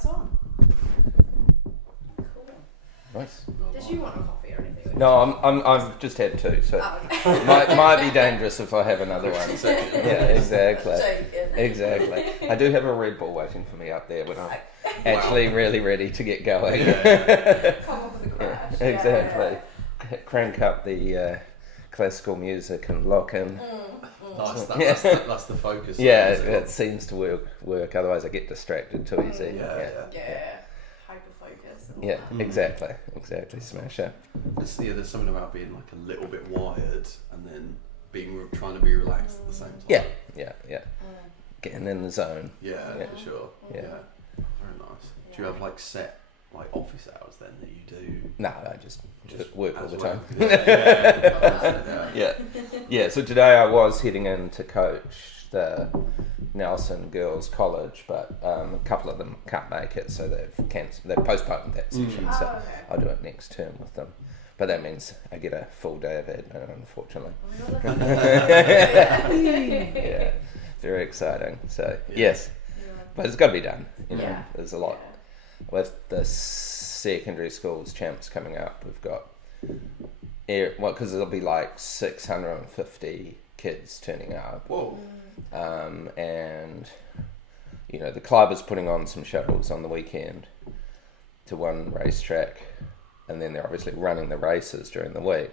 us on. Cool. Nice. Did you want a coffee or anything? No, I've just had two, so okay. might be dangerous if I have another one. So, yeah, exactly. Shaken. Exactly. I do have a Red Bull waiting for me up there when I'm actually really ready to get going. Come up with a crash. Yeah, exactly. Crank up the classical music and lock in. That's the focus. Yeah, it seems to work. Otherwise, I get distracted too easy. Yeah. Hyper focus. Yeah, exactly. Smash it. There's something about being like a little bit wired and then trying to be relaxed at the same time. Yeah. Getting in the zone. Yeah, for sure. Yeah. Very nice. Do you have like set like office hours then that you do? No, I just work all the time. Yeah. So today I was heading in to coach the Nelson Girls College, but a couple of them can't make it, so they've postponed that session. So I'll do it next term with them. But that means I get a full day of admin, unfortunately. Yeah, very exciting. So yes, but it's got to be done. You know, there's a lot with the secondary schools champs coming up. We've got because there'll be like 650 kids turning up. Whoa. And you know the club is putting on some shuttles on the weekend to one racetrack, and then they're obviously running the races during the week.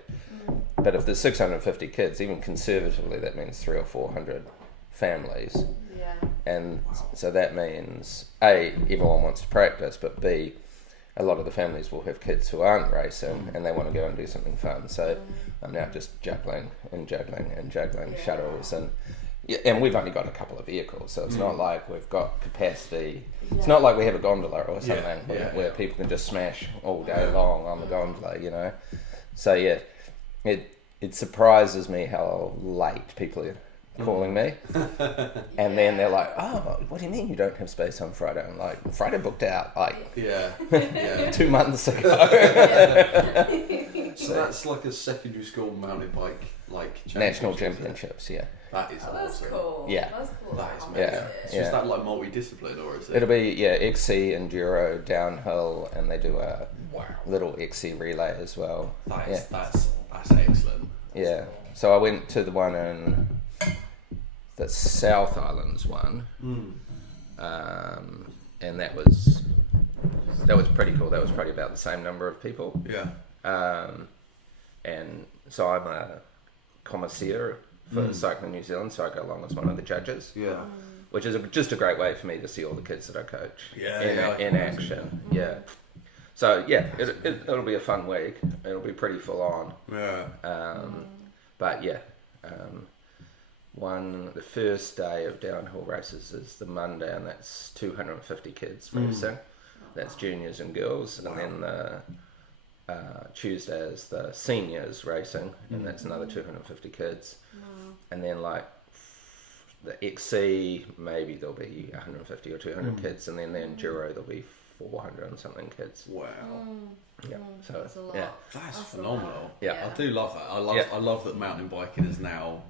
But if there's 650 kids, even conservatively, that means 300 or 400 families. Yeah. And so that means A, everyone wants to practice, but B, a lot of the families will have kids who aren't racing and they want to go and do something fun. So I'm now just juggling shuttles, and we've only got a couple of vehicles, so it's not like we've got capacity. It's not like we have a gondola or something where people can just smash all day long on the gondola, you know. So yeah, it surprises me how late people are calling me, and then they're like, "Oh, what do you mean you don't have space on Friday?" I'm like, "Friday booked out like 2 months ago." So that's like a secondary school mountain bike national championships. Yeah, that is awesome. That's cool. Yeah, that's cool. That is amazing. So is that like multidiscipline or is it? It'll be XC enduro downhill, and they do a little XC relay as well. That's excellent. Yeah. So I went to the one in the South Islands one, and that was pretty cool. That was probably about the same number of people. Yeah. And so I'm a commissaire for Cycling New Zealand, so I go along as one of the judges. Yeah. Which is just a great way for me to see all the kids that I coach in action. Yeah. So yeah, it'll be a fun week. It'll be pretty full on. Yeah. But yeah, the first day of downhill races is the Monday, and that's 250 kids racing. That's juniors and girls, and then the Tuesday is the seniors racing, and that's another 250 kids. And then like the XC, maybe there'll be 150 or 200 kids, and then the enduro there'll be 400 and something kids. Wow. Yeah. So that's a lot. yeah, that's phenomenal. Yeah. I do love that. I love that mountain biking is now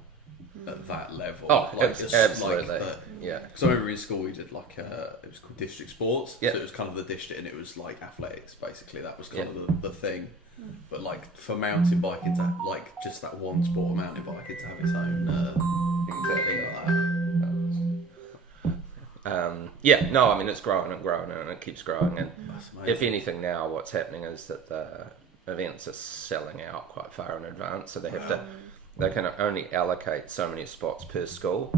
at that level. Oh, like, absolutely. Yeah. Because I remember in school we did like it was called district sports. Yeah. So it was kind of the district, and it was like athletics basically. That was kind of the thing. But like for mountain biking to like just that one sport of mountain biking to have its own thing like that. No, I mean it's growing and growing and it keeps growing, and That's amazing. if anything now what's happening is that the events are selling out quite far in advance, so they can only allocate so many spots per school,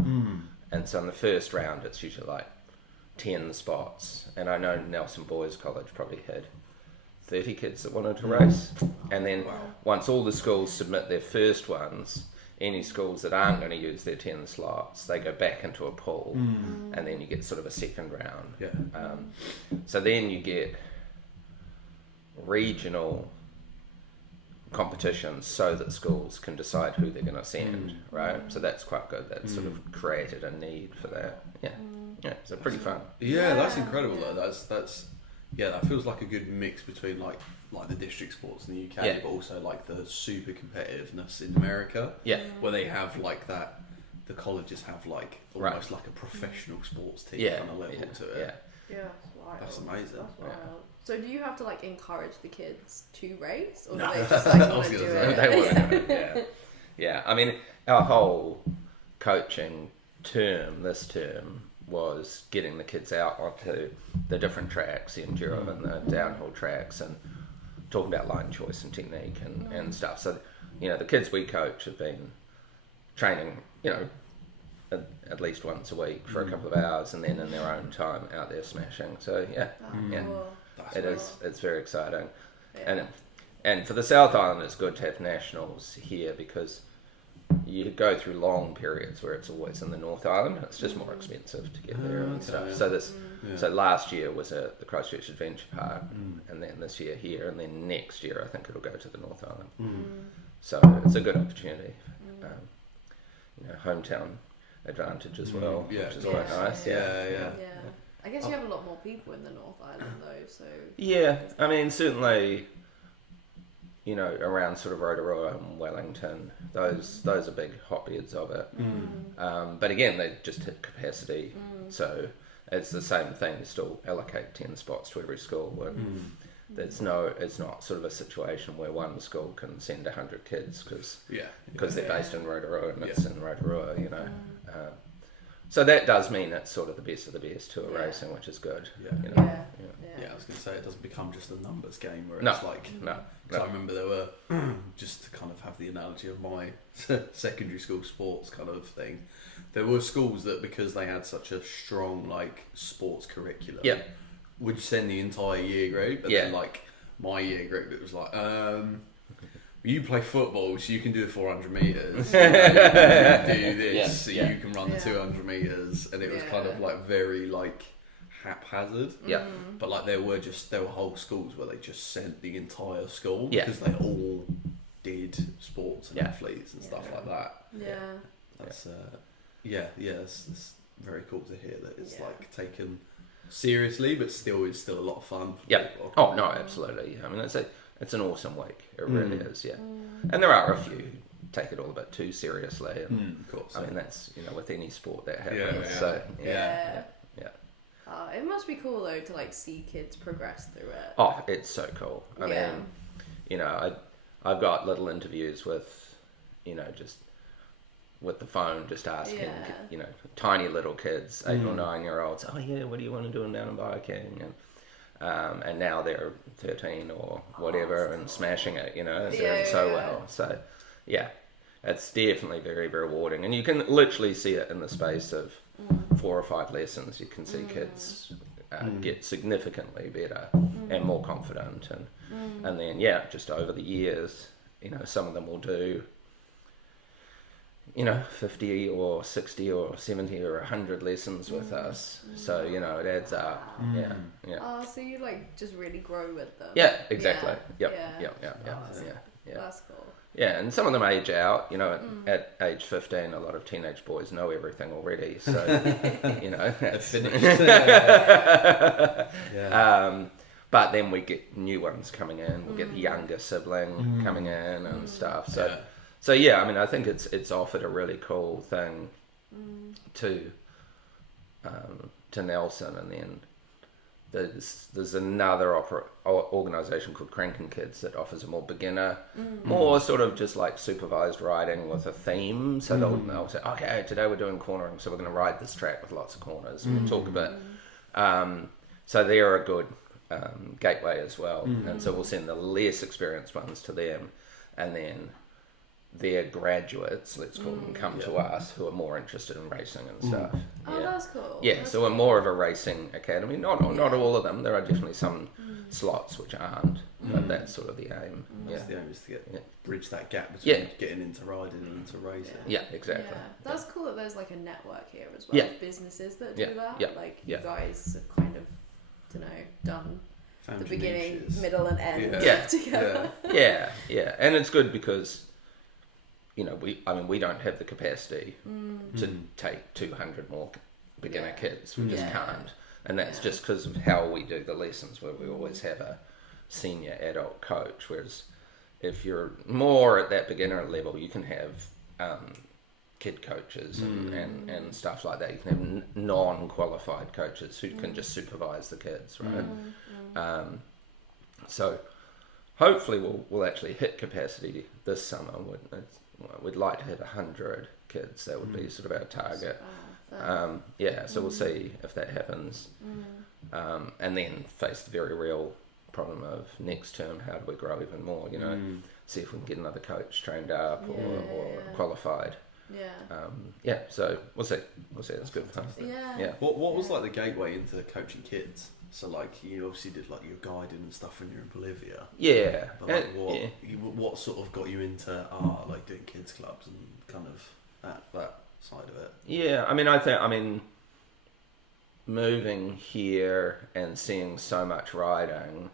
and so in the first round it's usually like 10 spots, and I know Nelson Boys College probably had 30 kids that wanted to race, and then once all the schools submit their first ones, any schools that aren't going to use their 10 slots, they go back into a pool, and then you get sort of a second round. Yeah. So then you get regional competitions so that schools can decide who they're going to send, right? So that's quite good. That's sort of created a need for that. Yeah, so pretty fun. Yeah, that's incredible though. That's that feels like a good mix between like the district sports in the UK, but also like the super competitiveness in America. Yeah. Where they have like that, the colleges have like almost like a professional sports team kind of level to it. Yeah, that's wild. That's amazing. That's wild. Yeah. So do you have to like encourage the kids to race, or No. do they just like I want was to do gonna say, it? They want Yeah. to do it, yeah. I mean, our whole coaching this term, was getting the kids out onto the different tracks, the enduro and the downhill tracks, and talking about line choice and technique and stuff. So, the kids we coach have been training, at least once a week for a couple of hours, and then in their own time out there smashing. So yeah, Cool. That's it cool. is. It's very exciting, Yeah. and for the South Island, it's good to have nationals here because you go through long periods where it's always in the North Island. It's just more expensive to get there and Okay, stuff. yeah. So last year was at the Christchurch Adventure Park, and then this year here, and then next year I think it'll go to the North Island. So it's a good opportunity. Hometown advantage as well, Yeah. which is quite nice. Yeah. I guess you have a lot more people in the North Island though, so Yeah, I mean certainly, around sort of Rotorua and Wellington, those are big hotbeds of it. But again, they just hit capacity, so it's the same thing. You still allocate 10 spots to every school. It's not sort of a situation where one school can send 100 kids because they're based in Rotorua and it's in Rotorua, so that does mean it's sort of the best of the best tour racing, which is good. Yeah, I was going to say it doesn't become just a numbers game where it's Because I remember there were, just to kind of have the analogy of my secondary school sports kind of thing, there were schools that because they had such a strong sports curriculum, would send the entire year group, and then my year group, it was like, you play football, so you can do the 400 metres. You do this, so you can run the 200 metres, and it was kind of very haphazard. But there were whole schools where they just sent the entire school because they all did sports and athletes and stuff like that. That's it's very cool to hear that it's taken seriously, but still is still a lot of fun for people. Oh no, absolutely. I mean, it's an awesome week. It really is. And there are a few who take it all a bit too seriously, and Of course. I mean that's with any sport that happens. It must be cool though to see kids progress through it. Oh, it's so cool. I mean, I've got little interviews with, just with the phone, just asking, tiny little kids, 8 or 9 year olds, oh yeah, what do you want to do in mountain biking? And now they're 13 or whatever and smashing it, doing so well. So yeah, it's definitely very, very rewarding. And you can literally see it in the space of 4 or 5 lessons. You can see kids get significantly better and more confident. And then, just over the years, some of them will do, 50 or 60 or 70 or 100 lessons with us. So, it adds up. Oh, so you just really grow with them. Yeah, exactly. Yeah. Yeah. That's cool. Yeah, and some of them age out. At age 15, a lot of teenage boys know everything already. So, They're finished. But then we get new ones coming in. We'll get the younger sibling coming in and stuff. So I mean, I think it's offered a really cool thing to Nelson, and then there's another organisation called Crankin' Kids that offers a more beginner, more sort of just supervised riding with a theme. So they'll say, okay, today we're doing cornering, so we're going to ride this track with lots of corners. We'll talk a bit. So they're a good gateway as well, and so we'll send the less experienced ones to them, and then their graduates, let's call them, come to us who are more interested in racing and stuff. Oh, that's cool. Yeah, That's so we're more of a racing academy. Not all of them. There are definitely some slots which aren't, but that's sort of the aim. That's the aim, is to bridge that gap between getting into riding and into racing. Yeah, exactly. Yeah. That's cool that there's a network here as well of businesses that do that. You guys have kind of, done Found the your beginning, niches. middle and end together. Yeah, and it's good because we don't have the capacity to take 200 more beginner kids. We just can't, and that's just because of how we do the lessons, where we always have a senior adult coach. Whereas if you're more at that beginner level, you can have kid coaches and stuff like that. You can have non-qualified coaches who can just supervise the kids, right? So hopefully we'll actually hit capacity this summer. We'd like to hit 100 kids. That would be sort of our target. So we'll see if that happens. And then face the very real problem of next term, how do we grow even more, see if we can get another coach trained up or qualified. So we'll see. That's good fun. What was like the gateway into coaching kids? So like you obviously did like your guiding and stuff when you were in Bolivia. But like what sort of got you into like doing kids clubs and kind of that side of it? I think moving here and seeing so much riding,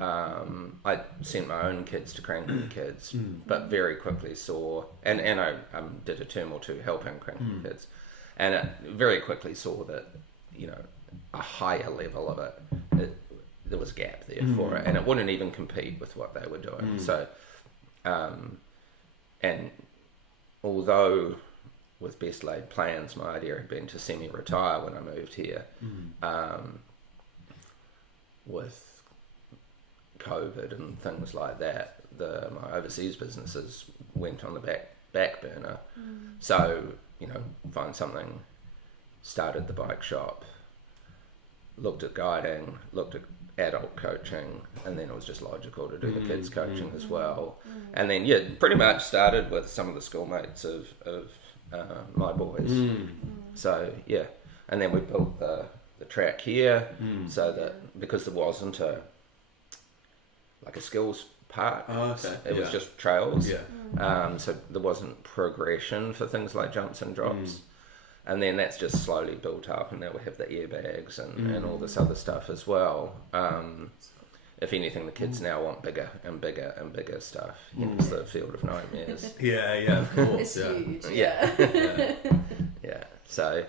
I sent my own kids to Cranky Kids, but very quickly saw, and I did a term or two helping Cranky Kids, and I very quickly saw that, a higher level of it, there was a gap there for it, and it wouldn't even compete with what they were doing. So, and although with best laid plans, my idea had been to semi-retire when I moved here, with COVID and things like that, my overseas businesses went on the back burner. So, find something, started the bike shop, looked at guiding, looked at adult coaching, and then it was just logical to do the kids coaching as well. And then, pretty much started with some of the schoolmates of my boys. So, and then we built the track here, so that, because there wasn't a skills park, it was just trails, so there wasn't progression for things like jumps and drops. And then that's just slowly built up, and now we have the airbags and all this other stuff as well. If anything, the kids now want bigger and bigger and bigger stuff. Hence the field of nightmares. Of course. It's huge. So,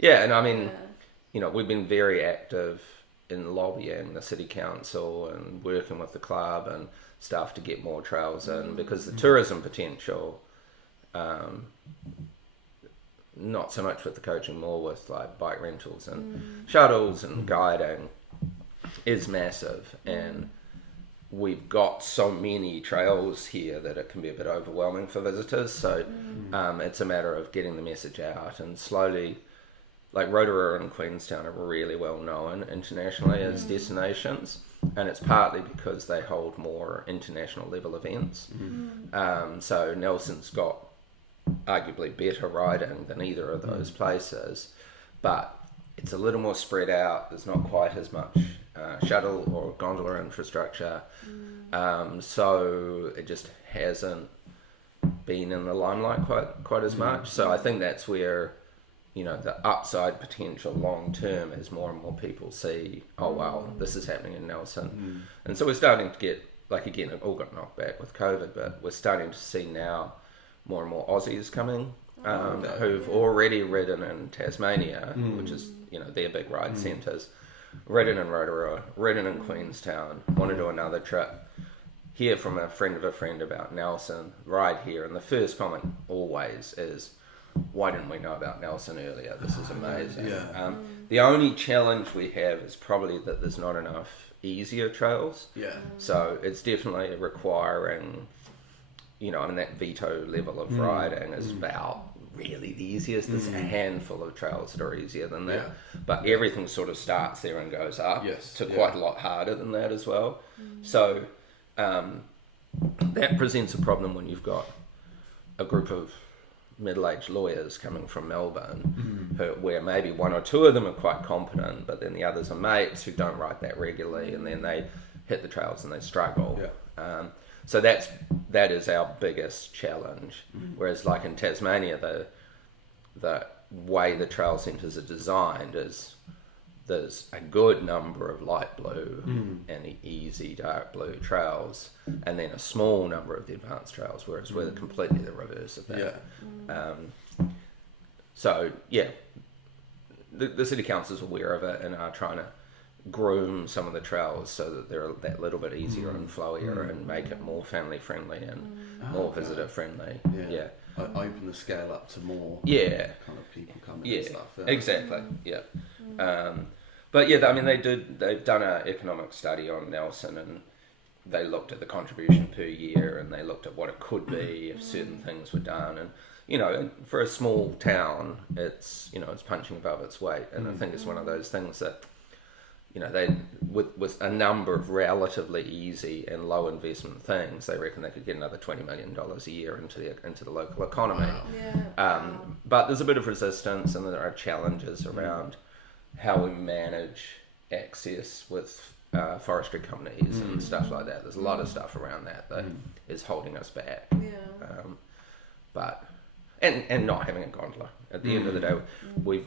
and we've been very active in lobbying the city council and working with the club and stuff to get more trails in, because the tourism potential, not so much with the coaching, more with like bike rentals and shuttles and guiding, is massive. And we've got so many trails here that it can be a bit overwhelming for visitors. So it's a matter of getting the message out, and slowly, like Rotorua and Queenstown are really well known internationally as destinations, and it's partly because they hold more international level events. So Nelson's got arguably better riding than either of those places, but it's a little more spread out. There's not quite as much shuttle or gondola infrastructure, so it just hasn't been in the limelight quite as much. So I think that's where the upside potential long term, as more and more people see, oh wow, this is happening in Nelson. And so we're starting to get, like, again, it all got knocked back with COVID, but we're starting to see now more and more Aussies coming, who've already ridden in Tasmania, which is, their big ride centres, ridden in Rotorua, ridden in Queenstown, want to do another trip, hear from a friend of a friend about Nelson, ride here, and the first comment always is, why didn't we know about Nelson earlier? This is amazing. The only challenge we have is probably that there's not enough easier trails. So it's definitely requiring, that veto level of riding is about really the easiest. There's a handful of trails that are easier than that, but everything sort of starts there and goes up to quite a lot harder than that as well. So that presents a problem when you've got a group of middle-aged lawyers coming from Melbourne, where maybe one or two of them are quite competent, but then the others are mates who don't ride that regularly, and then they hit the trails and they struggle. So that is our biggest challenge. Whereas, like in Tasmania, the way the trail centres are designed is there's a good number of light blue and easy dark blue trails, and then a small number of the advanced trails, whereas we're completely the reverse of that. The city council's aware of it and are trying to groom some of the trails so that they're that little bit easier and flowier and make it more family friendly and more visitor friendly. Yeah. Open the scale up to more kind of people coming and stuff. Exactly. Yeah. But yeah, I mean, they've done an economic study on Nelson, and they looked at the contribution per year, and they looked at what it could be if certain things were done. And, you know, for a small town, it's punching above its weight. And I think it's one of those things that, you know, they with a number of relatively easy and low investment things, they reckon they could get another $20 million a year into the local economy. But there's a bit of resistance, and there are challenges around how we manage access with forestry companies and stuff like that. There's a lot of stuff around that is holding us back. But and not having a gondola. At the end of the day,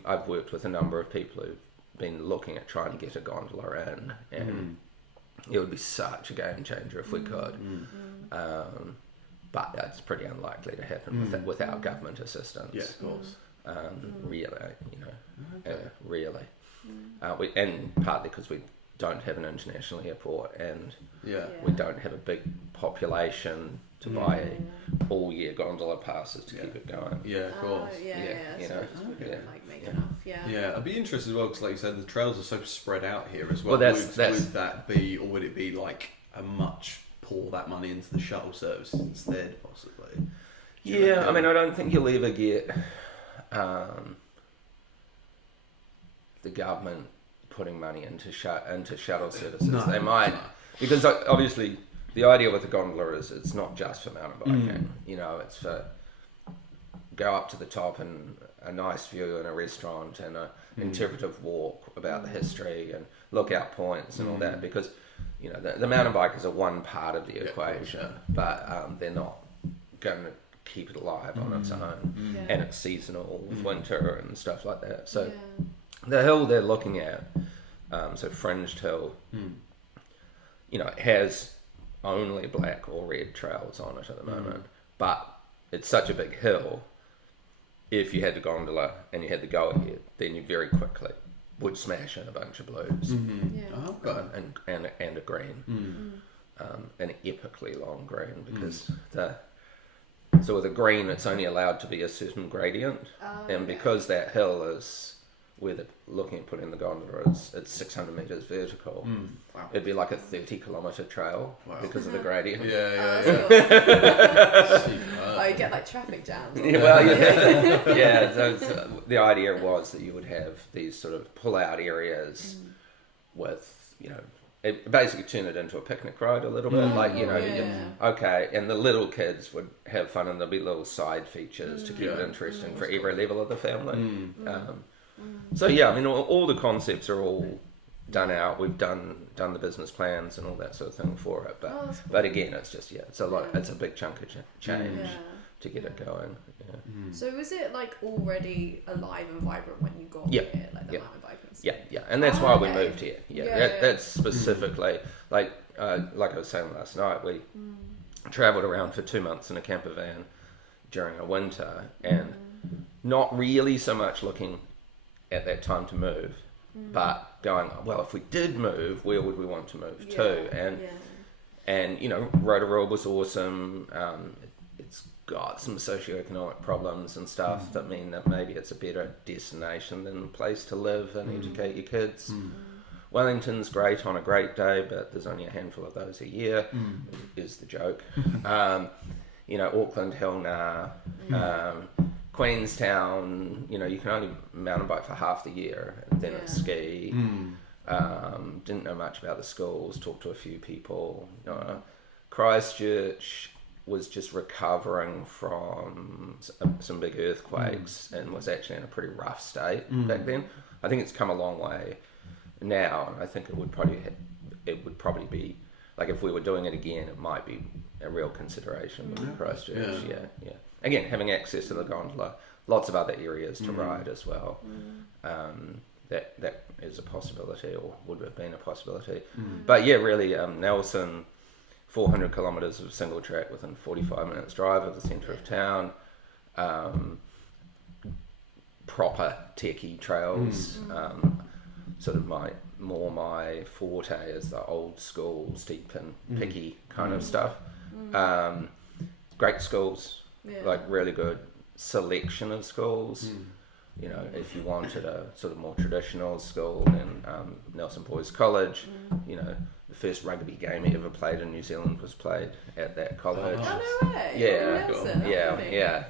I've worked with a number of people who've been looking at trying to get a gondola in, and it would be such a game changer if we could. But it's pretty unlikely to happen without government assistance. Yeah, of course. Really, you know, really. And partly because we don't have an international airport, and we don't have a big population to buy all year gondola passes to keep it going. Yeah, of course. So just wouldn't make enough. Yeah, I'd be interested as well, because like you said, the trails are so spread out here as well. Would would it be like a much pour that money into the shuttle service instead, possibly? I mean, I don't think you'll ever get the government putting money into shuttle services. They might, because obviously the idea with the gondola is it's not just for mountain biking. You know, it's for go up to the top and a nice view and a restaurant and a interpretive walk about the history and lookout points and all that, because, you know, the mountain bikers are one part of the equation, but they're not going to keep it alive on its own, and it's seasonal with winter and stuff like that. So the hill they're looking at, so Fringed Hill, you know, it has only black or red trails on it at the moment, but it's such a big hill. If you had the gondola and you had the go ahead, then you very quickly would smash in a bunch of blues and a green, an epically long green, because so with a green it's only allowed to be a certain gradient, and because that hill is where they're looking at putting the gondola it's 600 metres vertical. It'd be like a 30-kilometre trail because of the gradient. You get like traffic jams. The idea was that you would have these sort of pull-out areas with, you know, it basically turn it into a picnic ride a little bit, and the little kids would have fun, and there'll be little side features to keep it interesting for every level of the family. So I mean, all the concepts are all done out. We've done the business plans and all that sort of thing for it, but again, it's just it's a lot. It's a big chunk of change to get it going. So was it like already alive and vibrant when you got here, like the mountain biking? Yeah, and that's why we moved here. That's specifically like I was saying last night. We travelled around for 2 months in a camper van during a winter, and not really so much looking at that time to move, but going, well, if we did move, where would we want to move to? And you know, Rotorua was awesome. It's got some socioeconomic problems and stuff that mean that maybe it's a better destination than a place to live and educate your kids. Wellington's great on a great day, but there's only a handful of those a year, is the joke. You know, Auckland, hell nah. Queenstown, you know, you can only mountain bike for half the year, and then it's ski. Didn't know much about the schools, talked to a few people. You know, Christchurch was just recovering from some big earthquakes and was actually in a pretty rough state back then. I think it's come a long way now, and I think it would probably be, like, if we were doing it again, it might be a real consideration with Christchurch. Again, having access to the gondola, lots of other areas to ride as well. That is a possibility, or would have been a possibility. But really, Nelson, 400 kilometres of single track within 45 minutes drive of the centre of town. Proper techie trails. sort of my forte is the old school, steep and picky kind of stuff. Great schools, like really good selection of schools. You know, if you wanted a sort of more traditional school, then Nelson Boys College, you know, the first rugby game he ever played in New Zealand was played at that college. Oh, no way. Yeah.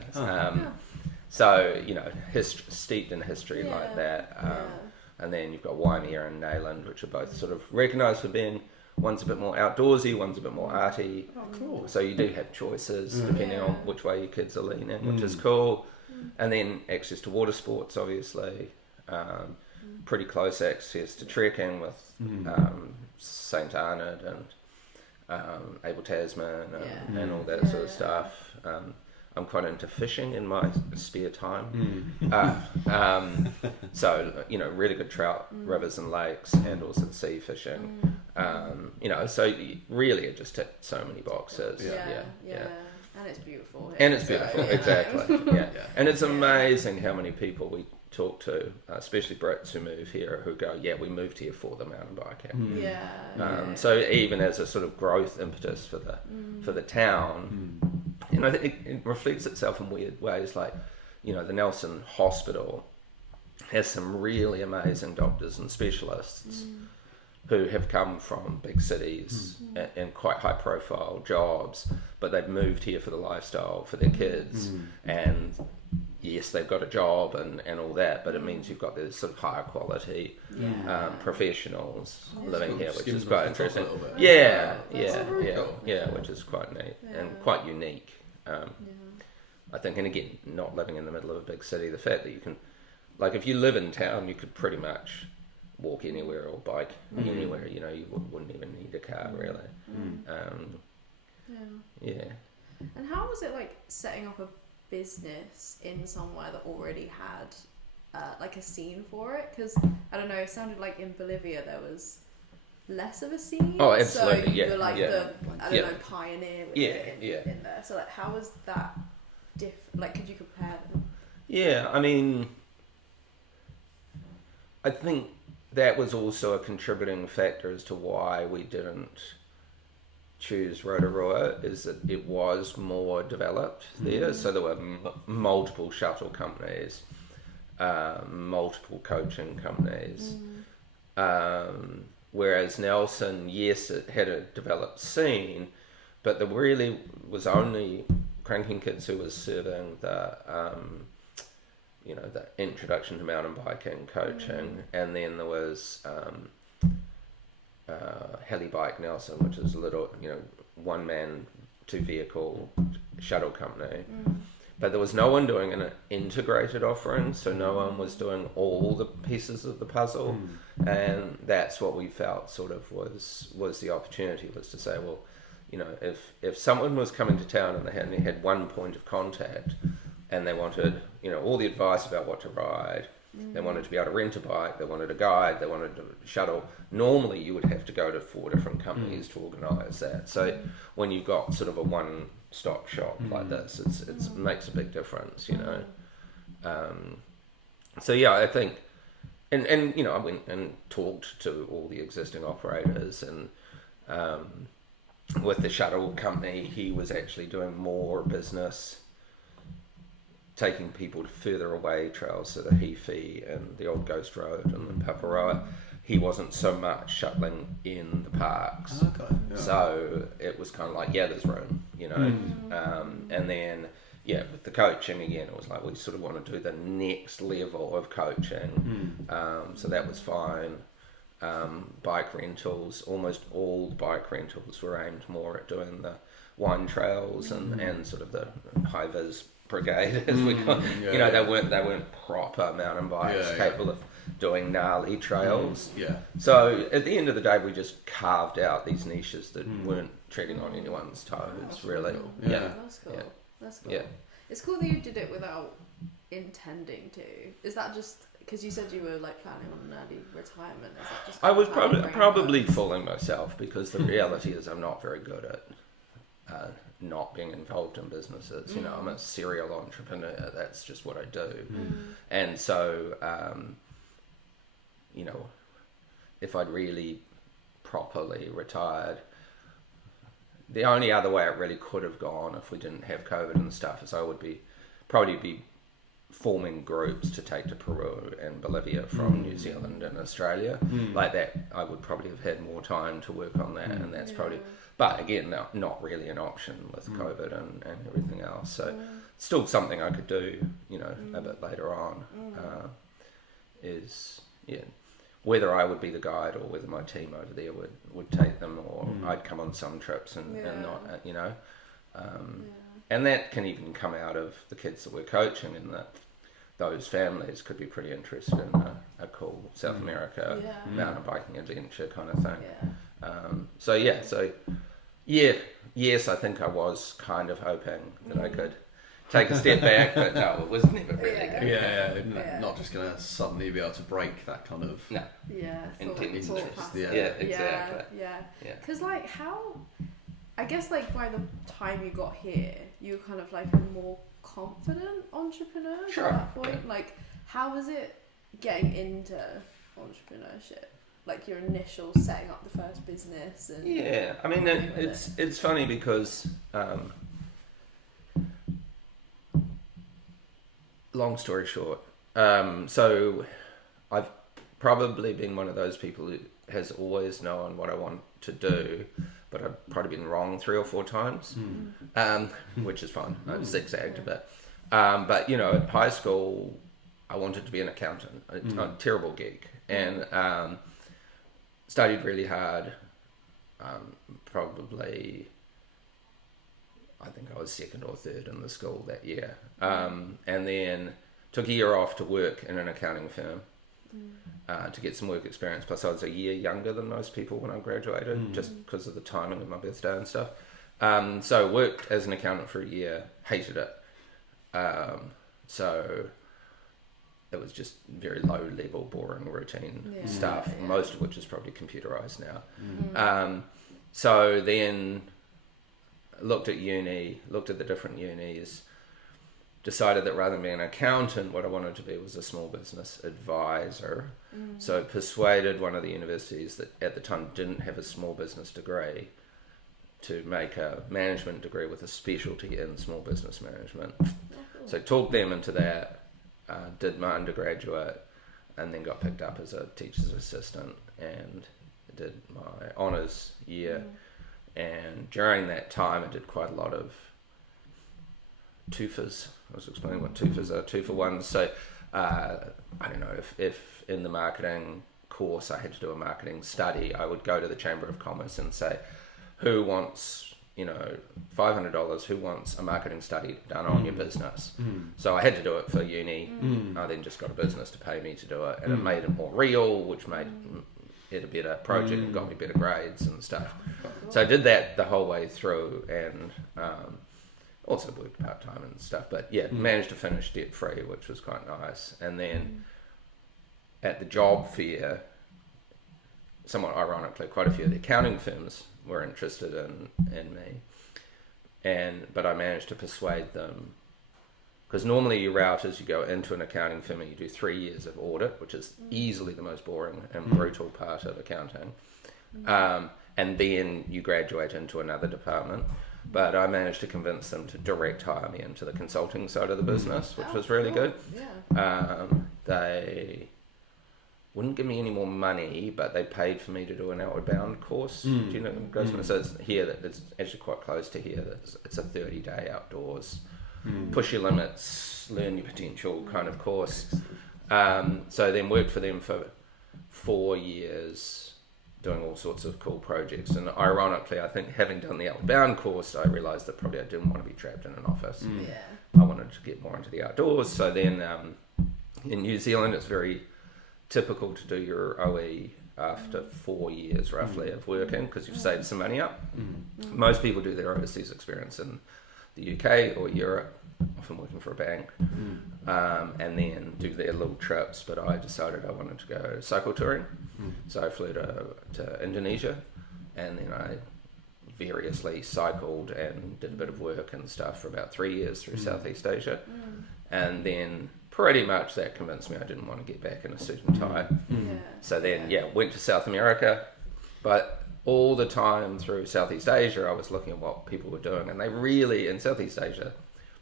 So, you know, steeped in history like that. And then you've got Waimea and Nayland, which are both sort of recognised for being, one's a bit more outdoorsy, one's a bit more arty. Oh, cool. So you do have choices depending on which way your kids are leaning, which is cool. And then access to water sports, obviously. Pretty close access to trekking with St Arnaud and Abel Tasman and all that sort of stuff. I'm quite into fishing in my spare time. So, you know, really good trout rivers and lakes, and also sea fishing. You know, so really it just ticked so many boxes. Yeah. And it's beautiful. Exactly. And it's amazing how many people we talk to, especially Brits who move here, who go, we moved here for the mountain biking. So even as a sort of growth impetus for the town, you know, it reflects itself in weird ways. Like, you know, the Nelson Hospital has some really amazing doctors and specialists who have come from big cities and quite high profile jobs, but they've moved here for the lifestyle for their kids. And yes, they've got a job and all that, but it means you've got this sort of higher quality professionals living here, which is quite interesting. Which is quite neat and quite unique. I think, and again, not living in the middle of a big city, the fact that you can, like, if you live in town, you could pretty much walk anywhere or bike anywhere. You know, you wouldn't even need a car really. And how was it like setting up a business in somewhere that already had like a scene for it? Because I don't know, it sounded like in Bolivia there was less of a scene. Oh, absolutely. So you were like the pioneer with it in there. So like, how was that different? Like, could you compare them? Yeah, I mean, I think that was also a contributing factor as to why we didn't choose Rotorua, is that it was more developed there. So there were multiple shuttle companies, multiple coaching companies. Whereas Nelson, yes, it had a developed scene, but there really was only Cranking Kids who was serving the you know, the introduction to mountain biking coaching, and then there was Heli Bike Nelson, which is a little, you know, one man, two vehicle shuttle company. But there was no one doing an integrated offering, so no one was doing all the pieces of the puzzle, and that's what we felt sort of was the opportunity, was to say, well, you know, if someone was coming to town and they had one point of contact, and they wanted, you know, all the advice about what to ride. They wanted to be able to rent a bike, they wanted a guide, they wanted a shuttle. Normally you would have to go to 4 different companies to organise that. So when you've got sort of a one-stop shop like this, it makes a big difference, you know. So yeah, I think, and you know, I went and talked to all the existing operators, and with the shuttle company, he was actually doing more business taking people to further away trails, so the Heafy and the Old Ghost Road and the Paparoa. He wasn't so much shuttling in the parks. So it was kind of like, there's room, you know. And then, with the coaching again, it was like we sort of want to do the next level of coaching. So that was fine. Bike rentals, almost all bike rentals were aimed more at doing the wine trails and sort of the high-vis brigade, as we call, you know, they weren't proper mountain bikes capable of doing gnarly trails. So at the end of the day, we just carved out these niches that weren't treading on anyone's toes, really. Cool. That's cool. That's cool. It's cool that you did it without intending to. Is that just because you said you were like planning on an early retirement? Is that just I was probably fooling myself, because the reality is I'm not very good at not being involved in businesses. You know, I'm a serial entrepreneur. That's just what I do. And so, you know, if I'd really properly retired, the only other way it really could have gone if we didn't have COVID and stuff is I would probably be forming groups to take to Peru and Bolivia from New Zealand and Australia. Like that, I would probably have had more time to work on that, and that's probably, but again, not really an option with COVID and everything else. So still something I could do, a bit later on. Whether I would be the guide or whether my team over there would take them, or I'd come on some trips and not, and that can even come out of the kids that we're coaching, in that those families could be pretty interested in a cool South America mountain biking adventure kind of thing. Yes, I think I was kind of hoping that I could take a step back, but no, it was never really going to. Not just going to suddenly be able to break that kind of interest. Exactly. Because I guess like by the time you got here, you were kind of like a more confident entrepreneur at that point. Yeah. Like, how was it getting into entrepreneurship? Like your initial setting up the first business and I mean it's funny because long story short, so I've probably been one of those people who has always known what I want to do, but I've probably been wrong 3 or 4 times, which is fun. I zigzagged a bit. But, at high school, I wanted to be an accountant, a terrible geek, and studied really hard. Probably, I think I was 2nd or 3rd in the school that year. And then took a year off to work in an accounting firm. To get some work experience. Plus I was a year younger than most people when I graduated, just because of the timing of my birthday and stuff. So worked as an accountant for a year, hated it. So it was just very low level, boring, routine stuff, most of which is probably computerized now. So then looked at the different unis, decided that rather than being an accountant, what I wanted to be was a small business advisor. So persuaded one of the universities that at the time didn't have a small business degree to make a management degree with a specialty in small business management. So talked them into that, did my undergraduate, and then got picked up as a teacher's assistant and did my honours year. And during that time I did quite a lot of TOEFLs. I was explaining what TOEFLs are, 2 for 1. So I don't know, if in the marketing course I had to do a marketing study, I would go to the Chamber of Commerce and say, who wants, $500, who wants a marketing study done on your business? So I had to do it for uni. I then just got a business to pay me to do it, and it made it more real, which made it a better project and got me better grades and stuff. So I did that the whole way through, and also worked part-time and stuff, but managed to finish debt-free, which was quite nice. And then at the job fair, somewhat ironically, quite a few of the accounting firms were interested in me, but I managed to persuade them, because normally your route is you go into an accounting firm and you do 3 years of audit, which is easily the most boring and brutal part of accounting, and then you graduate into another department. But I managed to convince them to direct hire me into the consulting side of the business, which was really good. They wouldn't give me any more money, but they paid for me to do an Outward Bound course. Do you know? So it's here, it's actually quite close to here. It's a 30-day outdoors, push your limits, learn your potential kind of course. So then worked for them for 4 years, doing all sorts of cool projects. And ironically, I think having done the Outward Bound course, I realised that probably I didn't want to be trapped in an office. I wanted to get more into the outdoors. So then in New Zealand, it's very typical to do your OE after 4 years roughly of working, because you've saved some money up. Most people do their overseas experience in the UK or Europe, often working for a bank, and then do their little trips. But I decided I wanted to go cycle touring, so I flew to Indonesia, and then I variously cycled and did a bit of work and stuff for about 3 years through Southeast Asia, and then pretty much that convinced me I didn't want to get back in a suit and tie. So then, went to South America, but all the time through Southeast Asia, I was looking at what people were doing, and they really, in Southeast Asia,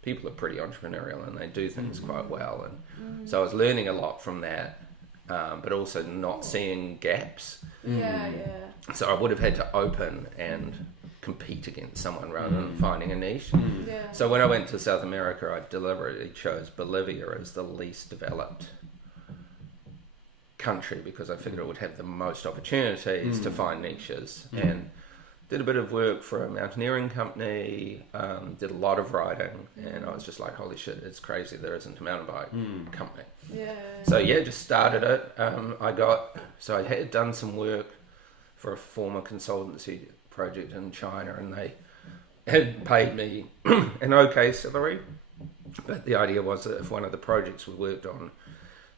people are pretty entrepreneurial and they do things quite well. And so I was learning a lot from that, but also not seeing gaps. So I would have had to open and compete against someone rather than finding a niche. So when I went to South America, I deliberately chose Bolivia as the least developed country because I figured it would have the most opportunities to find niches, and did a bit of work for a mountaineering company, did a lot of riding, and I was just like, holy shit, it's crazy there isn't a mountain bike company. So just started it. I had done some work for a former consultancy project in China, and they had paid me an okay salary, but the idea was that if one of the projects we worked on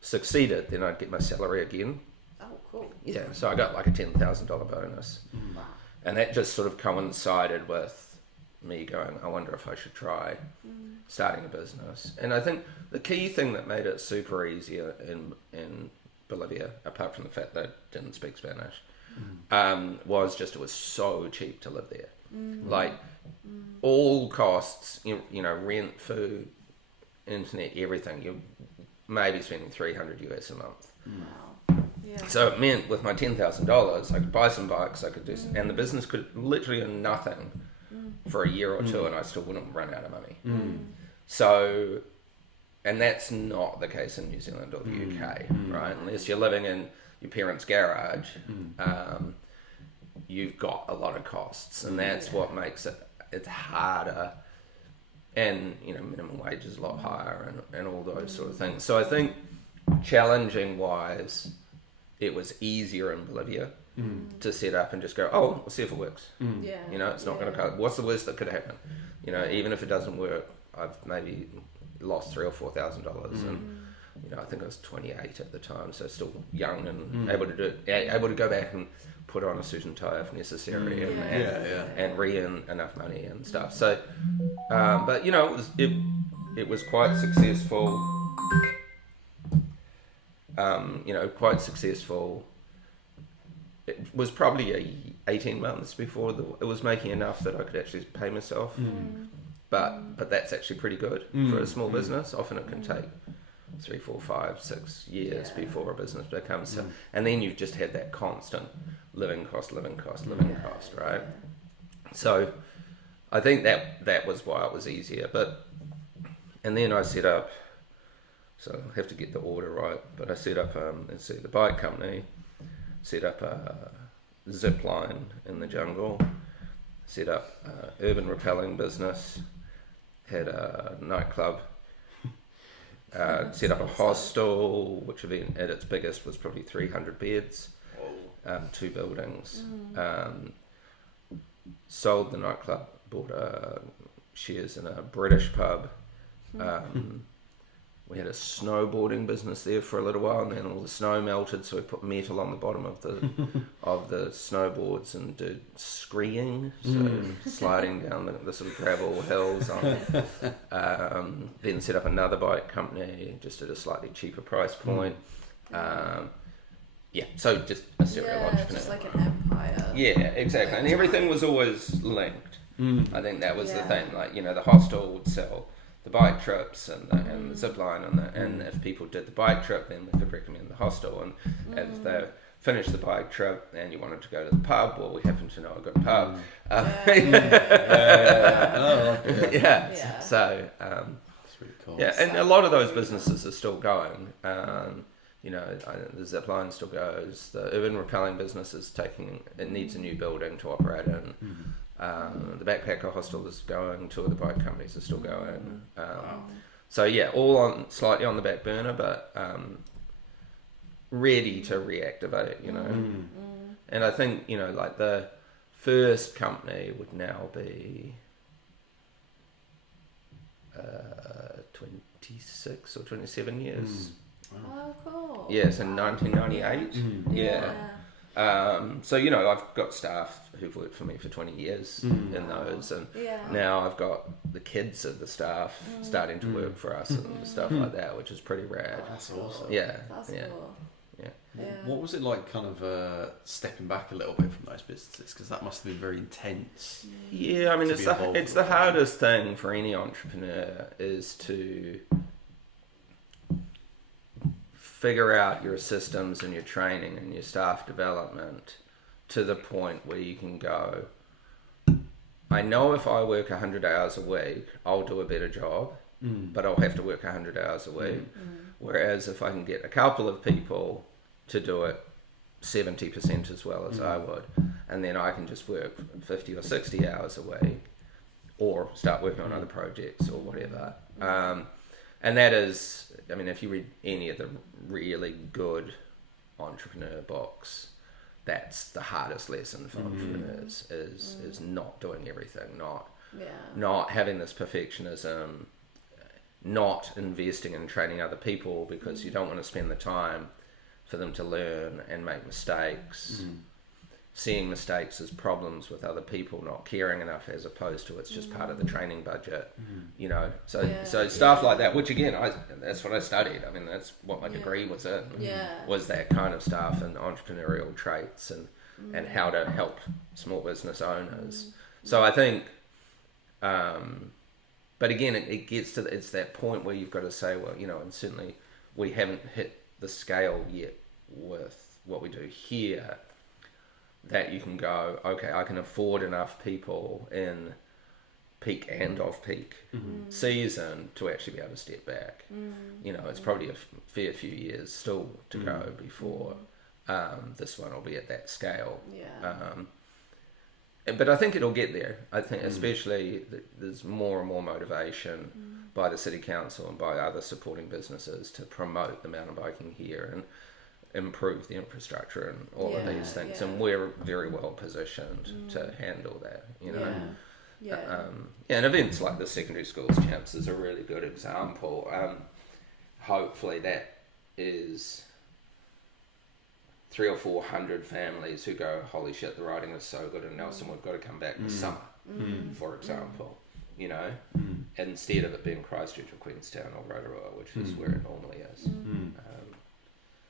succeeded, then I'd get my salary again. Oh, cool. Yeah, so I got like a $10,000 bonus. Wow. And that just sort of coincided with me going, I wonder if I should try starting a business. And I think the key thing that made it super easy in Bolivia, apart from the fact that I didn't speak Spanish, was just it was so cheap to live there. Like all costs, rent, food, internet, everything, you're maybe spending $300 US a month. Wow. Yeah. So it meant with my $10,000, I could buy some bikes, I could do some, and the business could literally earn nothing for a year or two, and I still wouldn't run out of money. So, and that's not the case in New Zealand or the UK, right? Unless you're living in your parents' garage, you've got a lot of costs, and that's what makes it's harder. And minimum wage is a lot higher, and all those sort of things. So I think challenging wise, it was easier in Bolivia to set up and just go, oh, we'll see if it works. It's not going to cut. What's the worst that could happen? Even if it doesn't work, I've maybe lost $3,000 or $4,000, and I think I was 28 at the time, so still young and able to do it, able to go back and put on a suit and tie if necessary, and re-earn enough money and stuff. So, but it was quite successful. Quite successful. It was probably 18 months before it was making enough that I could actually pay myself. But that's actually pretty good for a small business. Often it can take 3, 4, 5, 6 years before a business becomes so, and then you've just had that constant living cost, right? So I think that was why it was easier. And then I set up, so I have to get the order right, but I set up the bike company, set up a zip line in the jungle, set up urban rappelling business, had a nightclub, set up a hostel, which at its biggest was probably 300 beds, 2 buildings, sold the nightclub, bought shares in a British pub. We had a snowboarding business there for a little while, and then all the snow melted, so we put metal on the bottom of the snowboards and did skiing, so sliding down the sort of gravel hills. Then set up another bike company, just at a slightly cheaper price point. So just a serial entrepreneur. Just like an empire. Yeah, exactly, and everything was always linked. I think that was the thing. Like the hostel would sell the bike trips and the zip line, and if people did the bike trip, then we could recommend the hostel. And if they finished the bike trip and you wanted to go to the pub, well, we happen to know a good pub. So that's really cool. and a lot of those businesses are still going. The zip line still goes. The urban rappelling business is it needs a new building to operate in. The backpacker hostel is going. 2 of the bike companies are still going. So all slightly on the back burner, but ready to reactivate. And I think like the first company would now be 26 or 27 years. Oh, cool. Yes, in 1998. So, you know, I've got staff who've worked for me for 20 years in those, and now I've got the kids of the staff starting to work for us and stuff like that, which is pretty rad. That's awesome. Yeah. That's cool. Yeah. What was it like kind of stepping back a little bit from those businesses? Because that must have been very intense. Yeah, I mean, it's the hardest thing for any entrepreneur is to figure out your systems and your training and your staff development to the point where you can go, I know if I work 100 hours a week, I'll do a better job, but I'll have to work 100 hours a week. Whereas if I can get a couple of people to do it 70% as well as I would, and then I can just work 50 or 60 hours a week, or start working on other projects or whatever. And that is, I mean, if you read any of the really good entrepreneur books, that's the hardest lesson for entrepreneurs is not doing everything, not having this perfectionism, not investing in training other people because you don't want to spend the time for them to learn and make mistakes, seeing mistakes as problems with other people, not caring enough as opposed to it's just part of the training budget, you know. So stuff like that, which again, that's what I studied. I mean, that's what my degree was in, was that kind of stuff and entrepreneurial traits and how to help small business owners. So I think, but again, it gets to, it's that point where you've got to say, well, you know, and certainly we haven't hit the scale yet with what we do here, that you can go, okay, I can afford enough people in peak and off-peak season to actually be able to step back. You know, it's probably a fair few years still to go before this one will be at that scale. But I think it'll get there. I think especially there's more and more motivation by the City Council and by other supporting businesses to promote the mountain biking here and improve the infrastructure and all of these things, and we're very well positioned to handle that, you know. And events like the secondary schools champs is a really good example. Hopefully that is 300 or 400 families who go, holy shit, the riding is so good in Nelson, we've got to come back this summer, for example, you know, instead of it being Christchurch or Queenstown or Rotorua, which is where it normally is.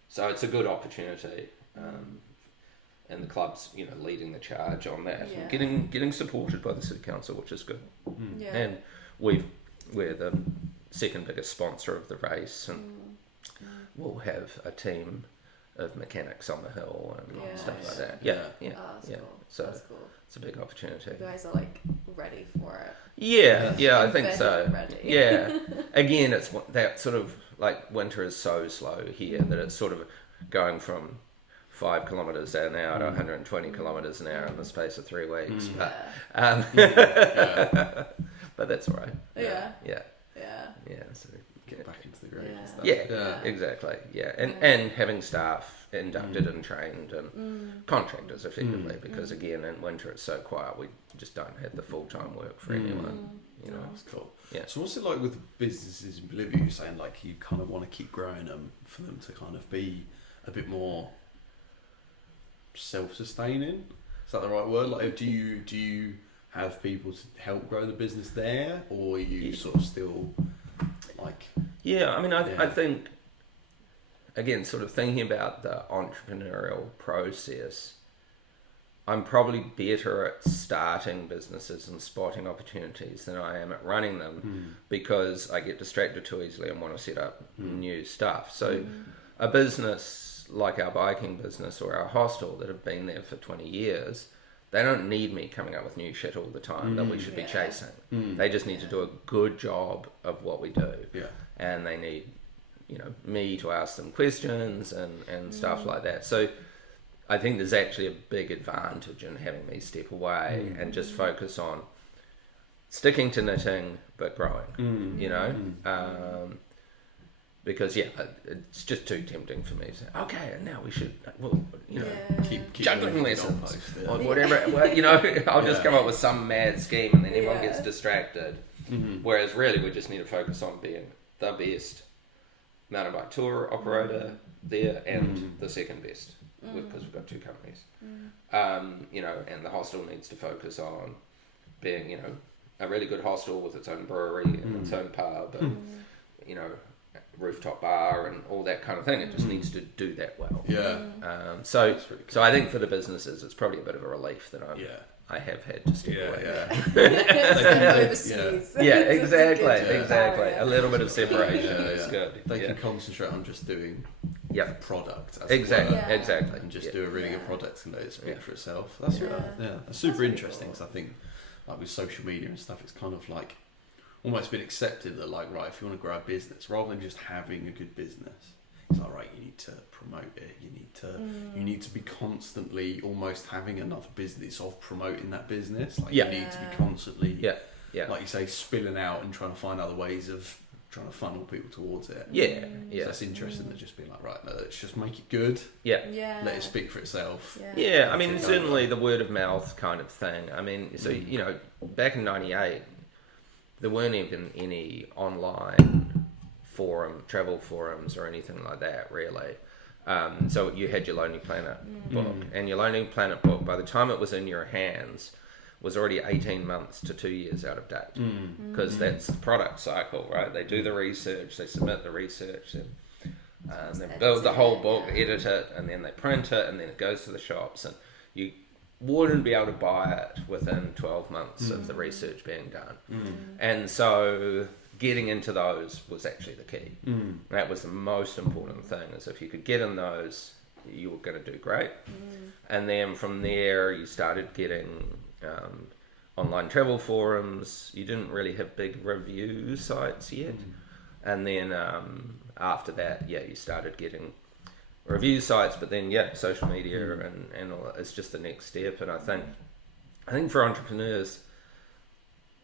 So it's a good opportunity, and the club's, you know, leading the charge on that, and getting supported by the City Council, which is good. And we're the second biggest sponsor of the race, and we'll have a team of mechanics on the hill and stuff like that. Cool. So that's cool. It's a big opportunity. You guys are like ready for it. Yeah, I think so. Ready. Yeah. Again, it's that sort of like winter is so slow here that it's sort of going from 5 kilometres an hour to 120 kilometres an hour in the space of 3 weeks. But but that's all right. Yeah. So get back into the groove and stuff. Yeah, exactly. Yeah, and having staff inducted and trained and contractors effectively, because again in winter it's so quiet, we just don't have the full-time work for anyone. You know, that's cool. Yeah. So what's it like with businesses in Bolivia? You're saying like you kind of want to keep growing them for them to kind of be a bit more self-sustaining. Is that the right word? Like, do you have people to help grow the business there, or are you sort of still like? Yeah, I mean, I think, again, sort of thinking about the entrepreneurial process, I'm probably better at starting businesses and spotting opportunities than I am at running them, because I get distracted too easily and want to set up new stuff. So a business like our biking business or our hostel that have been there for 20 years, they don't need me coming up with new shit all the time that we should be chasing. They just need to do a good job of what we do. And they need, you know, me to ask them questions and stuff like that. So I think there's actually a big advantage in having me step away and just focus on sticking to knitting but growing, you know. Because it's just too tempting for me to say, okay, and now we should, well, you know, keep juggling lessons or whatever. Well, you know, I'll just come up with some mad scheme and then everyone gets distracted. Whereas really we just need to focus on being the best mountain bike tour operator, there and the second best because we've got two companies. You know, and the hostel needs to focus on being, you know, a really good hostel with its own brewery and its own pub and, you know, rooftop bar and all that kind of thing. It just needs to do that well. So really cool. So I think for the businesses, it's probably a bit of a relief that I have had to step away. Exactly. A little bit of separation is good. They can concentrate on just doing the product. Exactly. And just do a really good product and let it speak for itself. That's that's super interesting because I think, like with social media and stuff, it's kind of like almost been accepted that, like, right, if you want to grow a business, rather than just having a good business, it's like, right, you need to promote it. You need to be constantly almost having another business of promoting that business. Like you need to be constantly, like you say, spilling out and trying to find other ways of trying to funnel people towards it. So that's interesting to just be like, right, no, let's just make it good. Let it speak for itself. I mean, certainly the word of mouth kind of thing. I mean, so you know, back in '98, there weren't even any online travel forums or anything like that, really. So you had your Lonely Planet book, and your Lonely Planet book, by the time it was in your hands, was already 18 months to 2 years out of date, because that's the product cycle, right? They do the research, they submit the research, and they build the whole book, edit it, and then they print it, and then it goes to the shops, and you wouldn't be able to buy it within 12 months of the research being done. And so getting into those was actually the key. That was the most important thing, is if you could get in those, you were going to do great. And then from there, you started getting online travel forums. You didn't really have big review sites yet. And then after that, you started getting review sites, but then social media and all that is just the next step. And I think for entrepreneurs,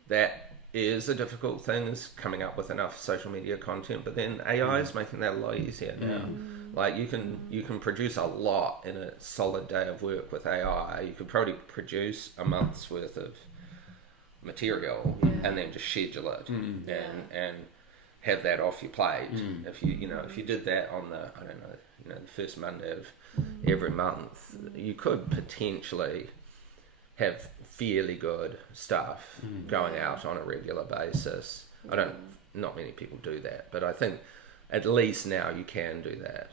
that is a difficult thing, is coming up with enough social media content, but then AI is making that a lot easier now. Like you can produce a lot in a solid day of work with AI. You could probably produce a month's worth of material and then just schedule it and have that off your plate. If you did that on the first Monday of every month, you could potentially have fairly good stuff going out on a regular basis. Not many people do that, but I think at least now you can do that.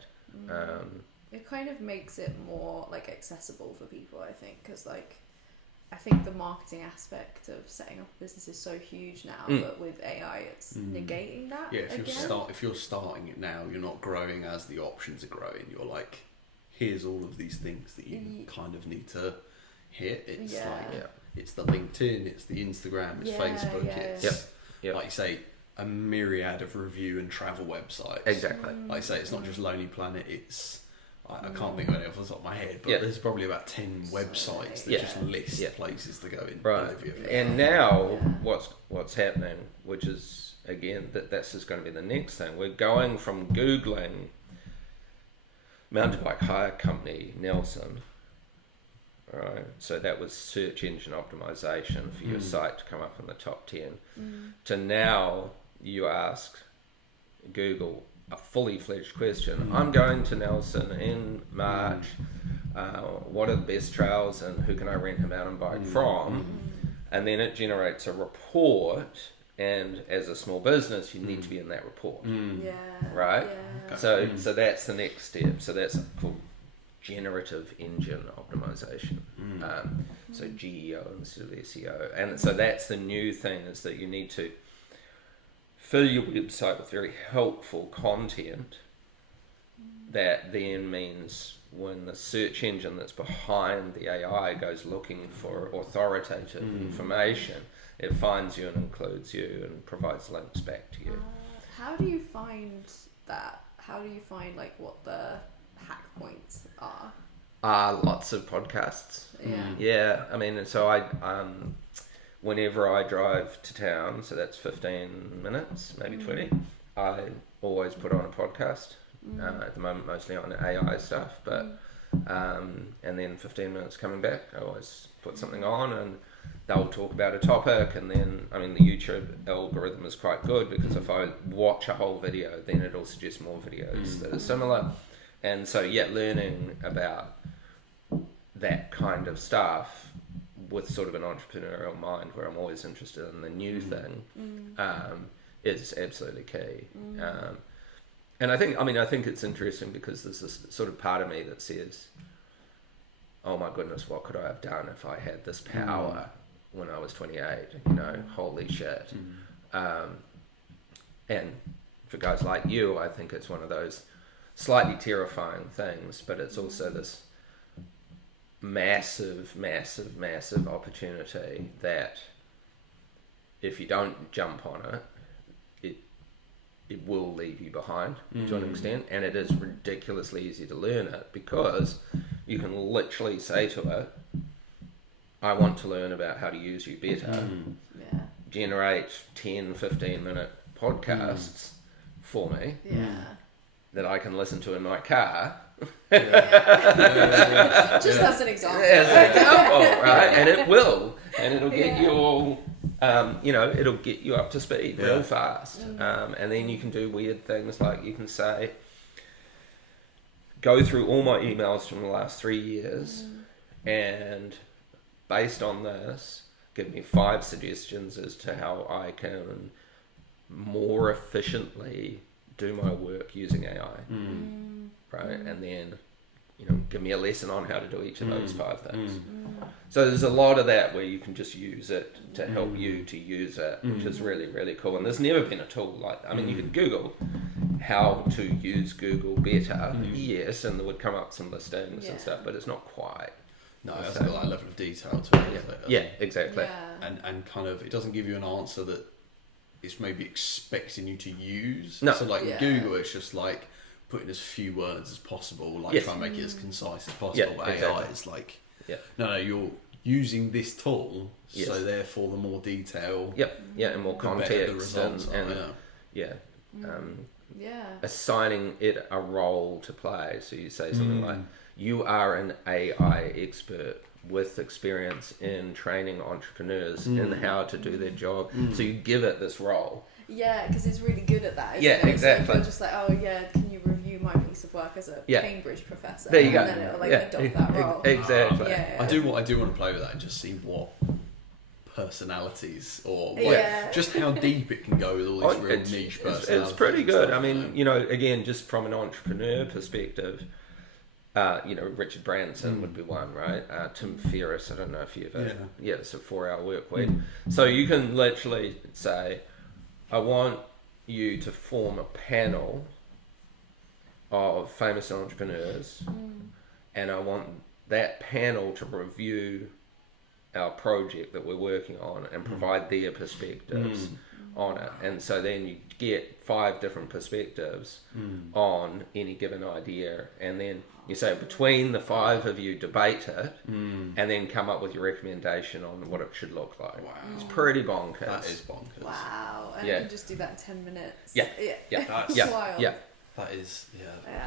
It kind of makes it more like accessible for people, I think, because like I think the marketing aspect of setting up a business is so huge now, but with AI it's negating that. If you're starting it now, you're not growing as the options are growing. You're like, here's all of these things that you kind of need to hit. It's it's the LinkedIn, it's the Instagram, it's Facebook, it's like you say, a myriad of review and travel websites. Exactly. Like I say, it's not just Lonely Planet, it's I can't think of any off the top of my head, but there's probably about 10 websites that just list places to go in Bolivia. And now what's happening, which is again that's just going to be the next thing. We're going from Googling mountain bike hire company Nelson. Right, so that was search engine optimization for your site to come up in the top 10. To now you ask Google a fully fledged question. I'm going to Nelson in March. What are the best trails and who can I rent a mountain bike from? And then it generates a report. And as a small business, you need to be in that report. Right. So that's the next step. So that's called generative engine optimization. So GEO instead of SEO. And so that's the new thing, is that you need to fill your website with very helpful content that then means when the search engine that's behind the AI goes looking for authoritative information, it finds you and includes you and provides links back to you. How do you find that? How do you find like what the hack points are? Lots of podcasts. I mean, so I whenever I drive to town, so that's 15 minutes, maybe 20, I always put on a podcast. At the moment mostly on AI stuff, but and then 15 minutes coming back, I always put something on and they'll talk about a topic. And then I mean the YouTube algorithm is quite good, because if I watch a whole video, then it'll suggest more videos that are similar. And so, learning about that kind of stuff with sort of an entrepreneurial mind where I'm always interested in the new thing is absolutely key. And I think it's interesting because there's this sort of part of me that says, oh my goodness, what could I have done if I had this power when I was 28? Holy shit. And for guys like you, I think it's one of those slightly terrifying things, but it's also this massive opportunity that if you don't jump on it, it will leave you behind to an extent, and it is ridiculously easy to learn it because you can literally say to it, I want to learn about how to use you better. Generate 10-15 minute podcasts for me that I can listen to in my car. Just as an example. Right? And it will. And it'll get you all, it'll get you up to speed real fast. And then you can do weird things like you can say, go through all my emails from the last 3 years and based on this, give me 5 suggestions as to how I can more efficiently do my work using AI. Right? And then, give me a lesson on how to do each of those 5 things. So there's a lot of that where you can just use it to help you to use it, which is really, really cool. And there's never been a tool like that. I mean, you could Google how to use Google better, yes, and there would come up some listings and stuff, but it's not quite. No, it hasn't got that level of detail to it. Yeah, exactly. And kind of, it doesn't give you an answer that it's maybe expecting you to use. No. So like Google, it's just like putting as few words as possible, like try and make it as concise as possible. But AI is like, no, you're using this tool, so therefore the more detail, and more context, the results assigning it a role to play. So you say something like, you are an AI expert with experience in training entrepreneurs in how to do their job. So you give it this role. Yeah, because it's really good at that. Exactly. So if you're just like, can you review my piece of work as a Cambridge professor? There you go. And then it'll adopt that role. Exactly. I do want to play with that and just see what personalities or just how deep it can go with all these real niche personalities. It's pretty good. I mean, again, just from an entrepreneur perspective, Richard Branson would be one, right? Tim Ferriss, I don't know if you've ever... it's a 4-hour work week. So you can literally say, I want you to form a panel of famous entrepreneurs and I want that panel to review our project that we're working on and provide their perspectives on it. And so then you get 5 different perspectives on any given idea, and then you say between the 5 of you debate it and then come up with your recommendation on what it should look like. Wow. It's pretty bonkers. That is bonkers. Wow. And you can just do that in 10 minutes. That's wild. That is,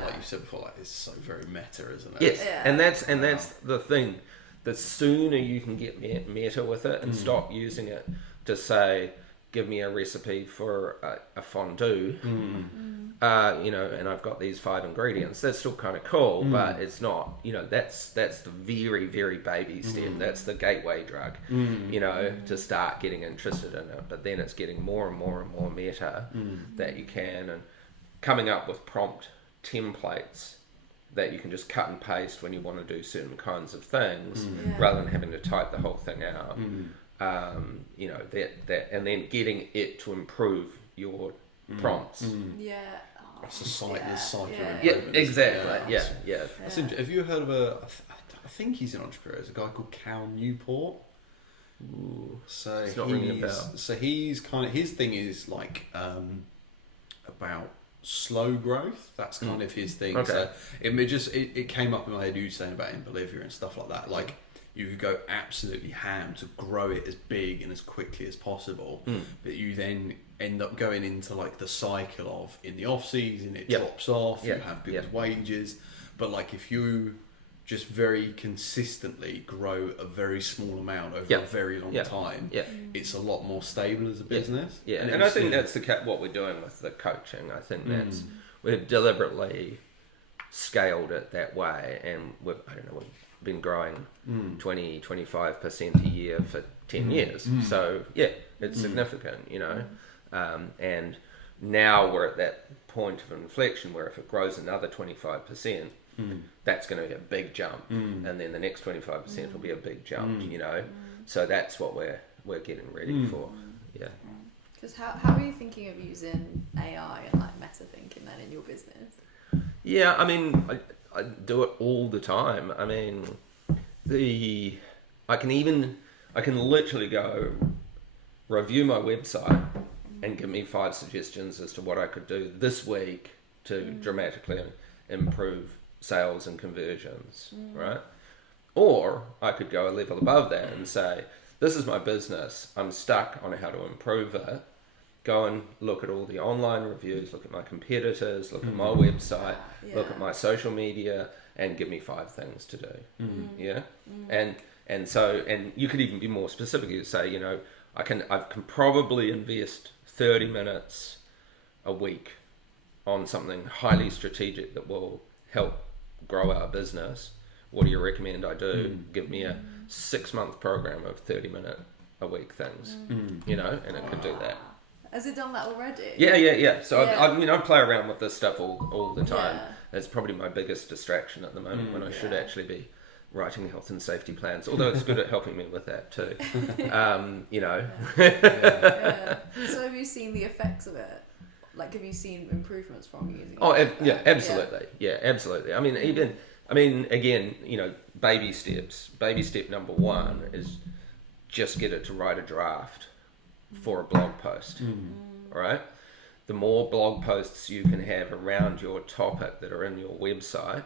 like you said before, that is so very meta, isn't it? Yes, and that's the thing. The sooner you can get meta with it and stop using it to say, give me a recipe for a fondue, and I've got these 5 ingredients. That's still kind of cool, but it's not, that's the very, very baby step. That's the gateway drug, to start getting interested in it. But then it's getting more and more and more meta that you can, and coming up with prompt templates that you can just cut and paste when you want to do certain kinds of things rather than having to type the whole thing out. That and then getting it to improve your prompts. That's a cycle. Exactly. Have you heard of I think he's an entrepreneur. There's a guy called Cal Newport. So it's not ringing a bell. So he's kind of, his thing is like about slow growth. That's kind of his thing. Okay. So it came up in my head, you saying about in Bolivia and stuff like that. Like you could go absolutely ham to grow it as big and as quickly as possible, but you then end up going into like the cycle of in the off season it drops off. You have people's wages, but like if you just very consistently grow a very small amount over a very long time, it's a lot more stable as a business. And I think that's what we're doing with the coaching. I think that's we're deliberately scaled it that way, and we've been growing 20-25% a year for 10 years. So yeah, it's significant, you know. And now we're at that point of inflection where if it grows another 25%, that's going to be a big jump, and then the next 25% will be a big jump, you know. So that's what we're getting ready for. Yeah. Because how are you thinking of using AI and like meta thinking then in your business? Yeah, I mean, I do it all the time. I mean, I can literally go review my website and give me 5 suggestions as to what I could do this week to dramatically improve sales and conversions, right? Or I could go a level above that and say, this is my business, I'm stuck on how to improve it. Go and look at all the online reviews, look at my competitors, look at my website, look at my social media, and give me 5 things to do. Yeah, and you could even be more specific. You say, you know, I can probably invest 30 minutes a week on something highly strategic that will help grow our business. What do you recommend I do? Give me a 6-month program of 30-minute a week things, you know, and it could do that. Has it done that already? Yeah. So I play around with this stuff all the time. Yeah. It's probably my biggest distraction at the moment when I should actually be writing health and safety plans, although it's good at helping me with that too. You know. So have you seen the effects of it? Like, have you seen improvements from using it? Oh, absolutely. Yeah, absolutely. I mean, again, you know, baby steps. Baby step number 1 is just get it to write a draft for a blog post, right? The more blog posts you can have around your topic that are in your website,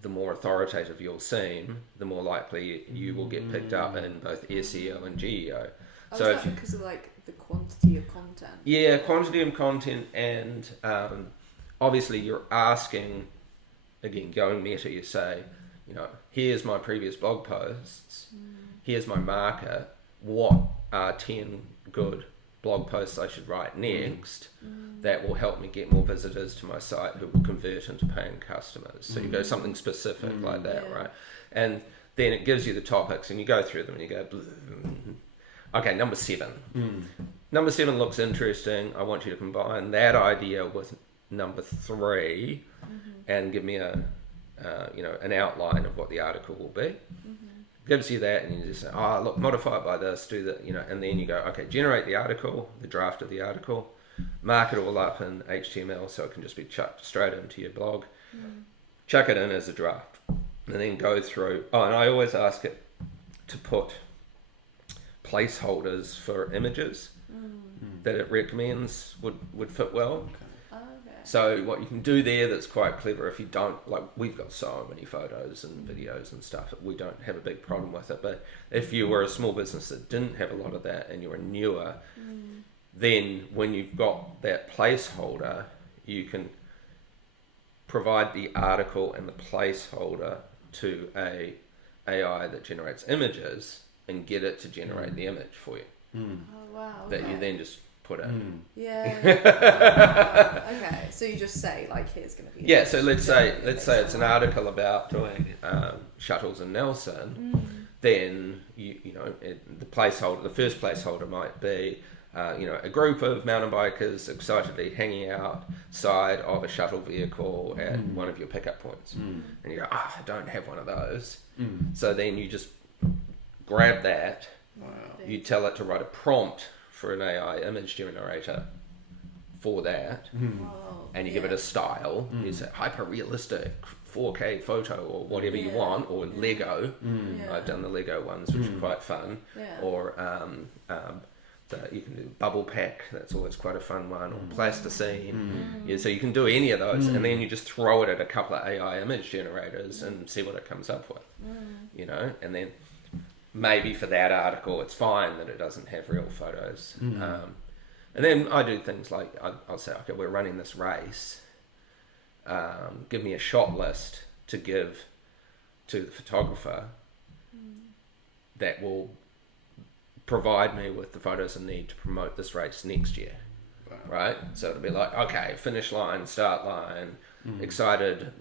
the more authoritative you'll seem, the more likely you will get picked up in both SEO and GEO. So is that because of like the quantity of content? Yeah, quantity of content, and obviously you're asking, again, going meta, you say, you know, here's my previous blog posts, here's my market, what are 10 good blog posts I should write next that will help me get more visitors to my site who will convert into paying customers. So you go something specific like that, right? And then it gives you the topics and you go through them and you go, okay, number 7. Number 7 looks interesting. I want you to combine that idea with number 3 and give me an outline of what the article will be. Gives you that, and you just say, look, modify it by this, do that, you know, and then you go, okay, generate the article, the draft of the article, mark it all up in HTML so it can just be chucked straight into your blog, chuck it in as a draft, and then go through. And I always ask it to put placeholders for images that it recommends would fit well. So what you can do there that's quite clever, if you don't, like, we've got so many photos and videos and stuff that we don't have a big problem with it, but if you were a small business that didn't have a lot of that and you were newer, then when you've got that placeholder, you can provide the article and the placeholder to a AI that generates images and get it to generate the image for you. Oh, wow. Okay. That you then just put in. Okay, so you just say, like, here's going to be... Yeah, so let's say it's an article about doing shuttles in Nelson, then, you know, the first placeholder might be, you know, a group of mountain bikers excitedly hanging outside of a shuttle vehicle at one of your pickup points. And you go, I don't have one of those. So then you just grab that, you tell it to write a prompt for an AI image generator for that, and you give it a style. You say hyper realistic 4K photo or whatever you want, or Lego. I've done the Lego ones, which are quite fun. Or you can do bubble pack, that's always quite a fun one, or plasticine. So you can do any of those, and then you just throw it at a couple of AI image generators and see what it comes up with. You know, and then maybe for that article it's fine that it doesn't have real photos. And then I do things like I'll say, okay, we're running this race, give me a shot list to give to the photographer that will provide me with the photos I need to promote this race next year. right? So it'll be like, okay, finish line, start line, excited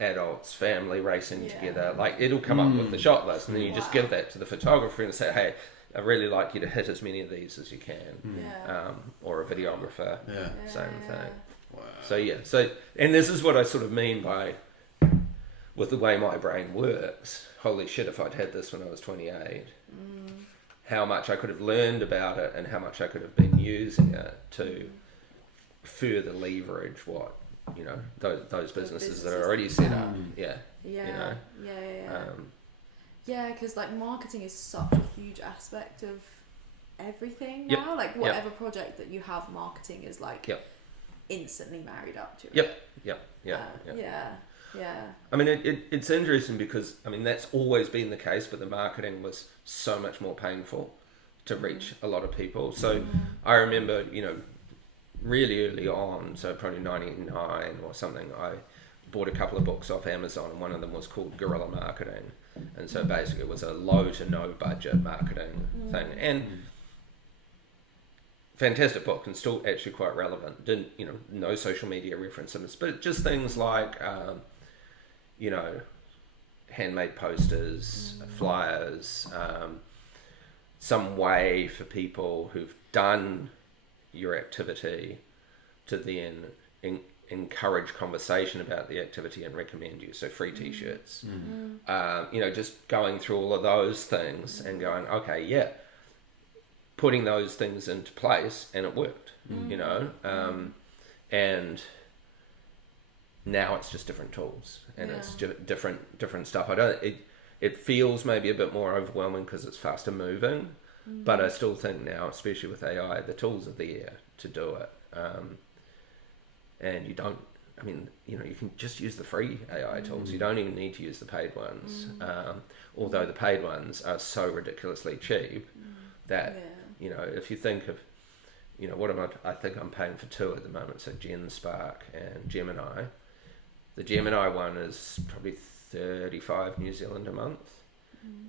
adults, family racing together. Like, it'll come up with the shot list, and then you just give that to the photographer and say, hey, I'd really like you to hit as many of these as you can. Or a videographer, same thing. Wow. So and this is what I sort of mean by, with the way my brain works, holy shit, if I'd had this when I was 28, how much I could have learned about it and how much I could have been using it to further leverage what, you know, those businesses that are already set up. Because like marketing is such a huge aspect of everything now. Like whatever project that you have, marketing is like instantly married up to it. I mean, it's interesting because, I mean, that's always been the case, but the marketing was so much more painful to reach a lot of people. So I remember, you know, really early on, so probably 99 or something, I bought a couple of books off Amazon, and one of them was called Guerrilla Marketing. And so basically it was a low to no budget marketing thing. And fantastic book, and still actually quite relevant. Didn't, you know, no social media references, but just things like, you know, handmade posters, flyers, some way for people who've done your activity to then encourage conversation about the activity and recommend you. So free t-shirts, you know, just going through all of those things and going, okay, putting those things into place, and it worked, you know, and now it's just different tools, and it's different stuff. It feels maybe a bit more overwhelming because it's faster moving, but I still think now, especially with AI, the tools are there to do it. And you don't, I mean, you know, you can just use the free AI tools. You don't even need to use the paid ones. Although the paid ones are so ridiculously cheap that, you know, if you think of, you know, I think I'm paying for two at the moment. So GenSpark and Gemini. The Gemini one is probably 35 New Zealand a month.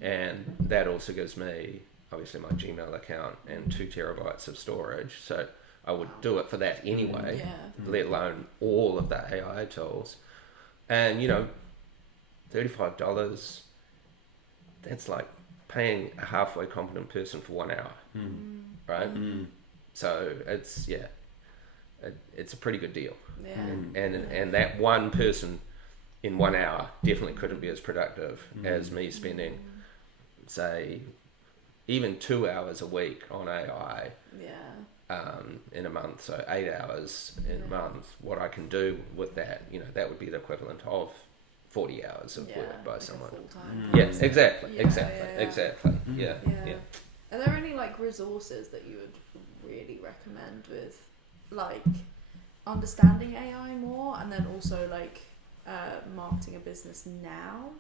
And that also gives me, obviously, my Gmail account and 2 terabytes of storage. So I would do it for that anyway, let alone all of the AI tools. And, you know, $35, that's like paying a halfway competent person for 1 hour, right? So it's, it's a pretty good deal. And that one person in 1 hour definitely couldn't be as productive as me spending, say, even 2 hours a week on AI. In a month, so 8 hours in a month. What I can do with that, you know, that would be the equivalent of 40 hours of work by someone. Yes, exactly. Are there any like resources that you would really recommend with like understanding AI more, and then also like marketing a business now?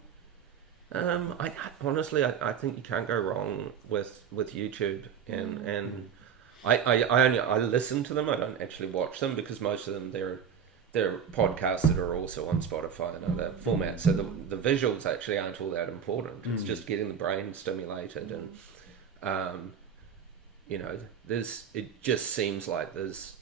I honestly think you can't go wrong with YouTube, and I listen to them. I don't actually watch them because most of them they're podcasts that are also on Spotify and other formats. So the visuals actually aren't all that important. It's just getting the brain stimulated, and you know, it just seems like there's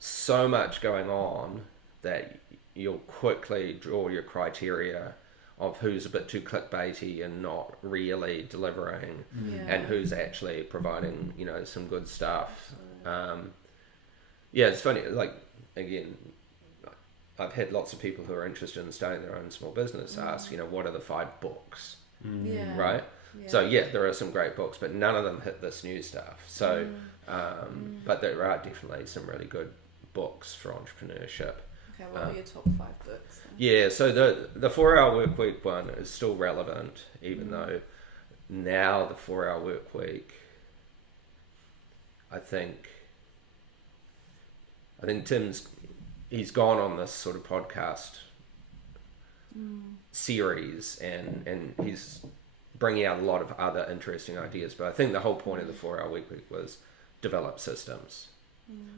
so much going on that you'll quickly draw your criteria of who's a bit too clickbaity and not really delivering, and who's actually providing, you know, some good stuff. It's funny, like, again, I've had lots of people who are interested in starting their own small business ask, you know, what are the 5 books, right? So there are some great books, but none of them hit this new stuff. So, but there are definitely some really good books for entrepreneurship. Okay, what are your top 5 books then? Yeah, so the 4-hour work week one is still relevant, even though now the 4-hour work week, I think he's gone on this sort of podcast series, and he's bringing out a lot of other interesting ideas. But I think the whole point of the 4-hour work week was develop systems.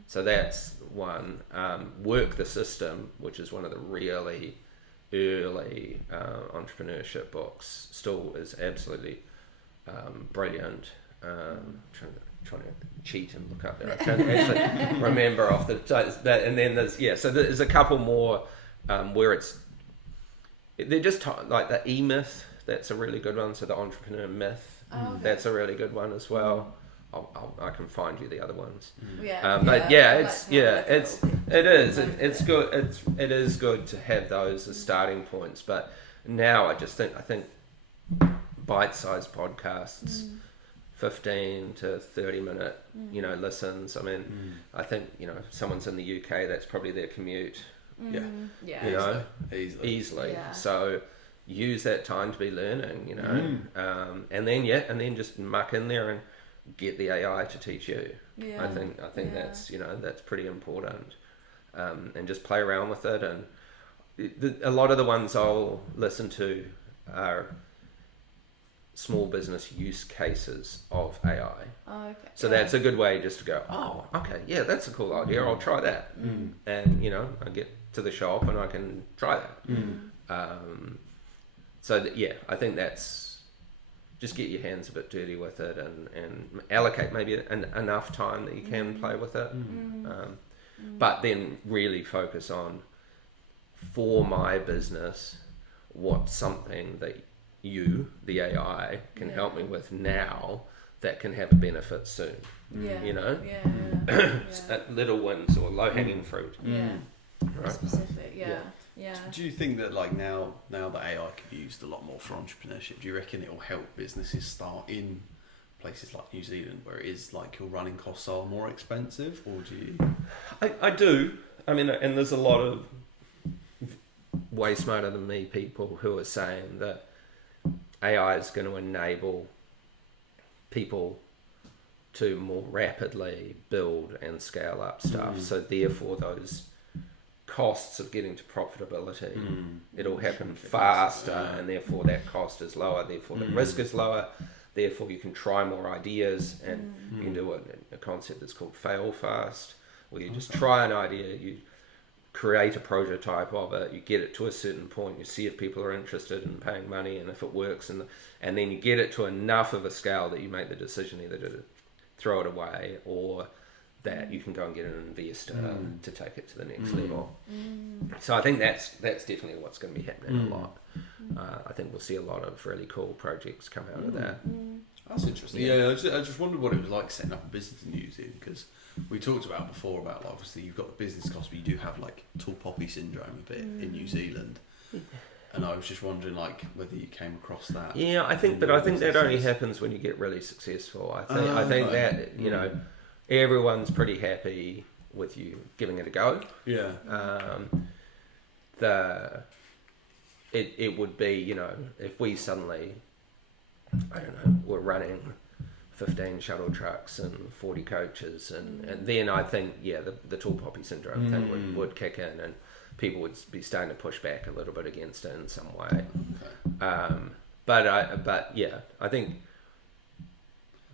So that's one. Work the System, which is one of the really early entrepreneurship books, still is absolutely brilliant. Trying to cheat and look up there. I can't actually remember off the that. And then there's a couple more where they're just like the E-myth. That's a really good one. So the entrepreneur myth. That's a really good one as well. I can find you the other ones. It is good to have those as starting points. But now I think bite-sized podcasts, 15 to 30 minute, listens. I mean, I think if someone's in the UK, that's probably their commute. Easily. Yeah. So use that time to be learning, and then just muck in there and get the AI to teach you. Yeah. I think that's that's pretty important, and just play around with it. And a lot of the ones I'll listen to are small business use cases of AI. Oh, okay. So that's a good way just to go, oh, okay, yeah, that's a cool idea. I'll try that, and I get to the shop and I can try that. I think that's. Just get your hands a bit dirty with it and allocate maybe enough time that you can play with it. But then really focus on, for my business, what's something that you, the AI, can help me with now that can have a benefit soon. Little wins or low-hanging fruit. Right? Specific, yeah. Do you think that now that AI can be used a lot more for entrepreneurship, do you reckon it will help businesses start in places like New Zealand where it is your running costs are more expensive, or do you? I do. I mean, and there's a lot of way smarter than me people who are saying that AI is going to enable people to more rapidly build and scale up stuff. So therefore those costs of getting to profitability, it'll happen faster, and therefore that cost is lower, therefore the risk is lower, therefore you can try more ideas, and you can do a concept that's called fail fast, where you just try an idea, you create a prototype of it, you get it to a certain point, you see if people are interested in paying money, and if it works, and then you get it to enough of a scale that you make the decision either to throw it away or that you can go and get an investor to take it to the next level. So I think that's definitely what's going to be happening a lot. I think we'll see a lot of really cool projects come out of that. That's interesting. Yeah, I just wondered what it was like setting up a business in New Zealand, because we talked about before about obviously you've got the business cost, but you do have tall poppy syndrome a bit in New Zealand. And I was just wondering whether you came across that. Yeah, I think that only happens when you get really successful. I think that everyone's pretty happy with you giving it a go. Yeah. It would be, if we suddenly, I don't know, we're running 15 shuttle trucks and 40 coaches, and then I think, the tall poppy syndrome thing would kick in, and people would be starting to push back a little bit against it in some way. Okay. I think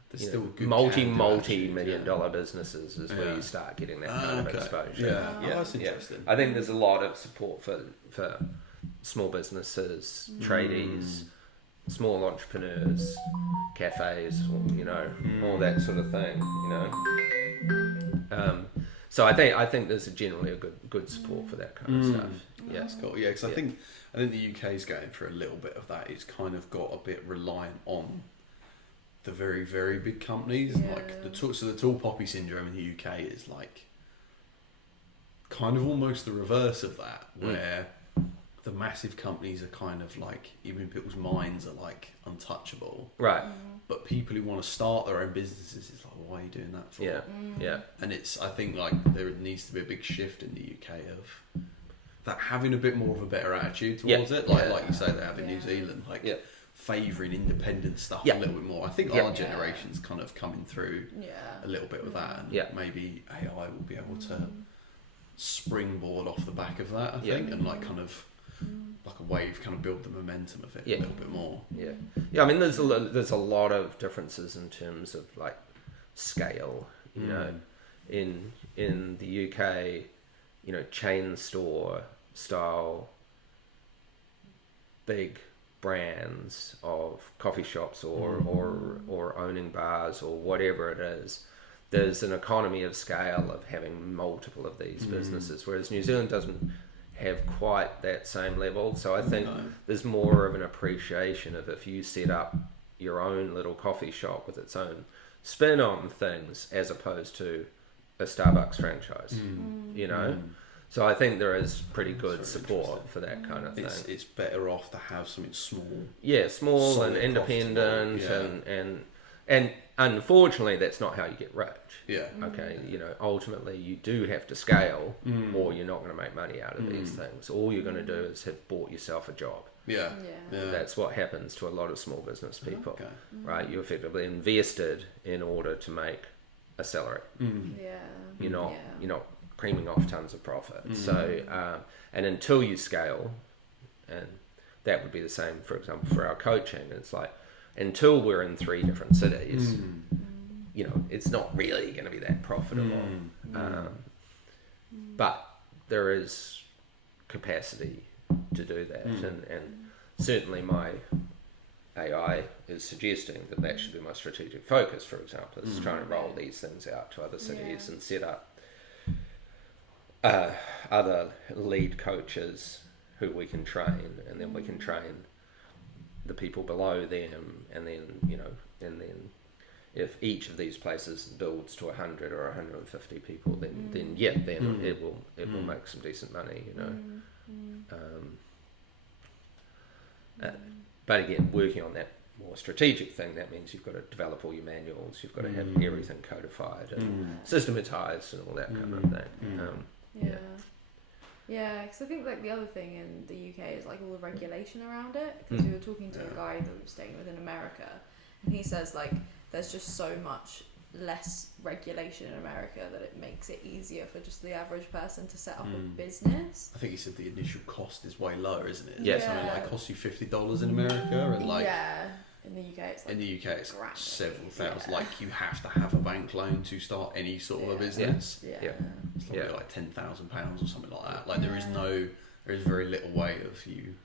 there's still good multi-million dollar businesses is where you start getting that kind of exposure. Yeah, that's interesting. I think there's a lot of support for small businesses, tradies, small entrepreneurs, cafes, all that sort of thing. So I think there's generally a good support for that kind of stuff. Yeah, that's cool. Yeah, because I think the UK is going through a little bit of that. It's kind of got a bit reliant on the very, very big companies. The tall poppy syndrome in the UK is kind of almost the reverse of that, where the massive companies are kind of even in people's minds are untouchable. Right. But people who want to start their own businesses, it's why are you doing that for? Yeah. And I think there needs to be a big shift in the UK of that, having a bit more of a better attitude towards it. Like you say, they have in New Zealand, favouring independent stuff a little bit more. I think our generation's kind of coming through a little bit with that, and maybe AI will be able to springboard off the back of that, I think, and kind of a wave, kind of build the momentum of it a little bit more. Yeah. I mean, there's a lot of differences in terms of scale. In the UK, chain store style, big brands of coffee shops or owning bars or whatever it is, there's an economy of scale of having multiple of these businesses, whereas New Zealand doesn't have quite that same level. So I think there's more of an appreciation of if you set up your own little coffee shop with its own spin on things as opposed to a Starbucks franchise, you know. So I think there is pretty good support for that kind of thing. It's better off to have something small. Yeah, small and independent, and unfortunately that's not how you get rich. Yeah. Okay, you know, ultimately you do have to scale or you're not going to make money out of these things. All you're going to do is have bought yourself a job. Yeah. That's what happens to a lot of small business people, right? You effectively invested in order to make a salary. You're not creaming off tons of profit. So, and until you scale, and that would be the same, for example, for our coaching. It's like, until we're in 3 different cities, you know, it's not really going to be that profitable. But there is capacity to do that. And certainly my AI is suggesting that that should be my strategic focus, for example, is trying to roll these things out to other cities and set up other lead coaches who we can train, and then we can train the people below them, and then, you know, and then if each of these places builds to 100 or 150 people, then it will make some decent money, you know. But again, working on that more strategic thing, that means you've got to develop all your manuals, you've got to have everything codified and systematized and all that kind of thing. Because I think like the other thing in the UK is like all the regulation around it, because we were talking to a guy that we were staying with in America, and he says like there's just so much less regulation in America that it makes it easier for just the average person to set up a business. I think he said the initial cost is way lower, isn't it? Yeah. Something like costs you $50 in America, and like in the UK it's like several thousand. Like you have to have a bank loan to start any sort of a business. It's like £10,000 or something like that. Like there is very little way of you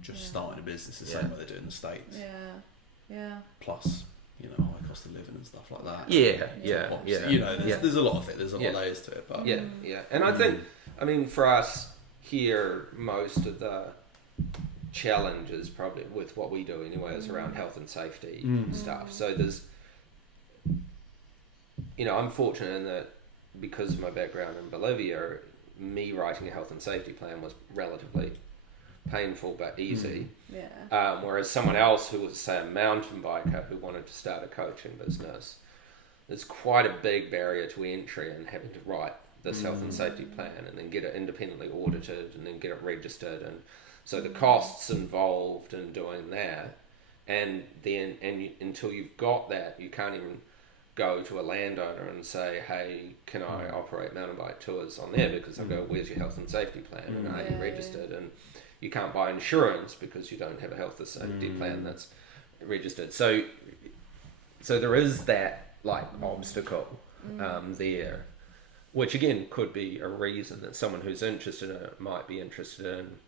just starting a business the same way they do in the States. Plus, you know, high cost of living and stuff like that. You know, there's a lot of it. There's a lot of layers to it. But And I think, I mean, for us here, most of the challenges probably with what we do anyway is around health and safety stuff. So there's, you know, I'm fortunate in that because of my background in Bolivia, me writing a health and safety plan was relatively painful but easy. Whereas someone else who was, say, a mountain biker who wanted to start a coaching business, there's quite a big barrier to entry in having to write this health and safety plan and then get it independently audited and then get it registered, and so the costs involved in doing that, and then until you've got that, you can't even go to a landowner and say, hey, can I operate mountain bike tours on there, because they'll go, where's your health and safety plan, and are you registered? And you can't buy insurance because you don't have a health and safety plan that's registered. So there is that like obstacle there, which again could be a reason that someone who's interested in it might be interested in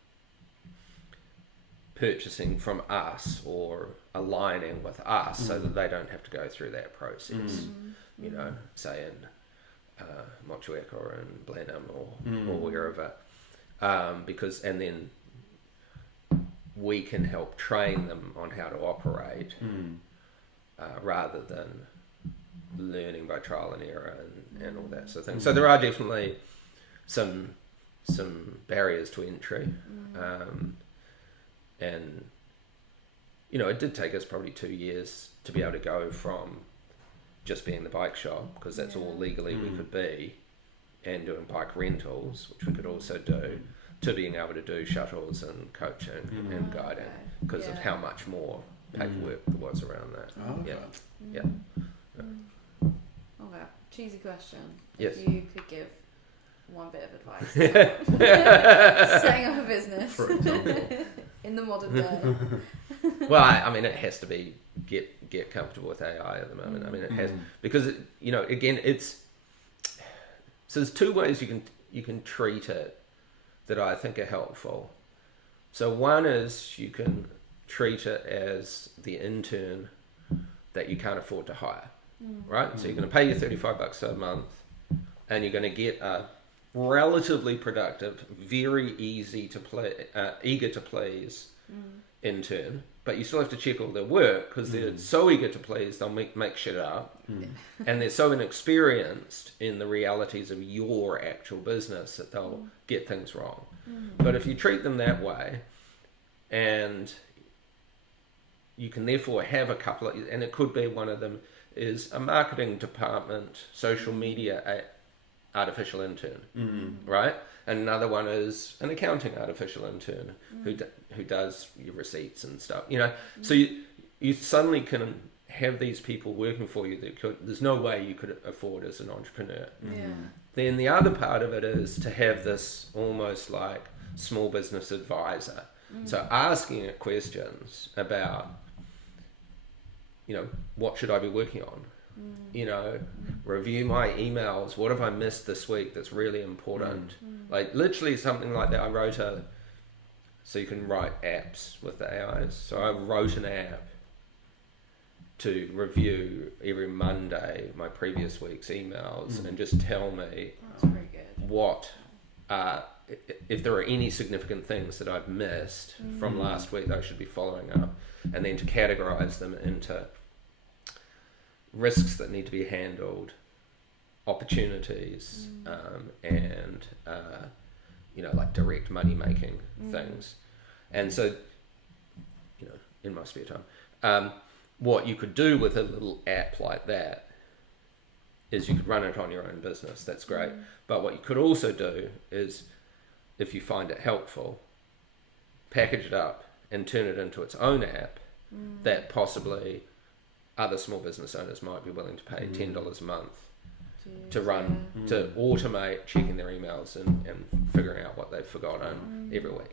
purchasing from us or aligning with us so that they don't have to go through that process, you know, say in Motueka or in Blenheim or wherever, because, and then we can help train them on how to operate rather than learning by trial and error and all that sort of thing. So there are definitely some barriers to entry, and you know, it did take us probably 2 years to be able to go from just being the bike shop, because that's all legally we could be, and doing bike rentals, which we could also do, to being able to do shuttles and coaching and guiding, because of how much more paperwork there was around that. Okay, cheesy question. Yes. If you could give one bit of advice setting up a business, for example, in the modern day. Well, I mean, it has to be get comfortable with AI at the moment. I mean, it has, because it, you know, again, it's, so there's 2 ways you can treat it that I think are helpful. So one is you can treat it as the intern that you can't afford to hire, right? So you're going to pay you $35 a month, and you're going to get a relatively productive, very easy to play, eager to please intern, but you still have to check all their work because they're so eager to please they'll make shit up, and they're so inexperienced in the realities of your actual business that they'll get things wrong. But if you treat them that way, and you can therefore have a couple of, and it could be one of them is a marketing department, social media artificial intern, right? And another one is an accounting artificial intern who does your receipts and stuff, you know. So you suddenly can have these people working for you that there's no way you could afford as an entrepreneur. Then the other part of it is to have this almost like small business advisor. So asking it questions about, you know, what should I be working on? You know, review my emails. What have I missed this week that's really important? Like literally something like that. I wrote so you can write apps with the AIs. So I wrote an app to review every Monday my previous week's emails and just tell me what, if there are any significant things that I've missed from last week that I should be following up, and then to categorize them into risks that need to be handled, opportunities, and you know, like direct money making things. And so, you know, in my spare time, what you could do with a little app like that is you could run it on your own business. That's great. But what you could also do is, if you find it helpful, package it up and turn it into its own app that possibly other small business owners might be willing to pay $10 a month to run, to automate checking their emails and figuring out what they've forgotten every week.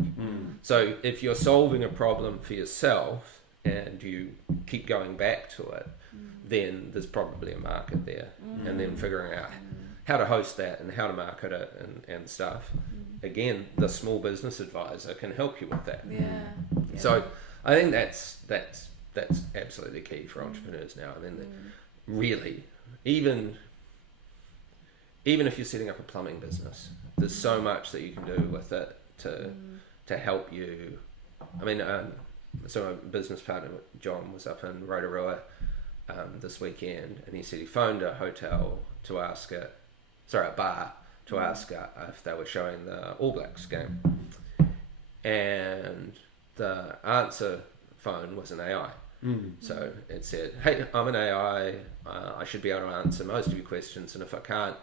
So if you're solving a problem for yourself and you keep going back to it, then there's probably a market there. And then figuring out how to host that and how to market it and stuff. Again, the small business advisor can help you with that. So I think that's absolutely key for entrepreneurs now. I mean, really, even if you're setting up a plumbing business, there's so much that you can do with it to help you. I mean, so my business partner John was up in Rotorua this weekend, and he said he phoned a hotel to ask a bar to ask if they were showing the All Blacks game, and the answer phone was an AI. So it said, "Hey, I'm an AI. I should be able to answer most of your questions, and if I can't,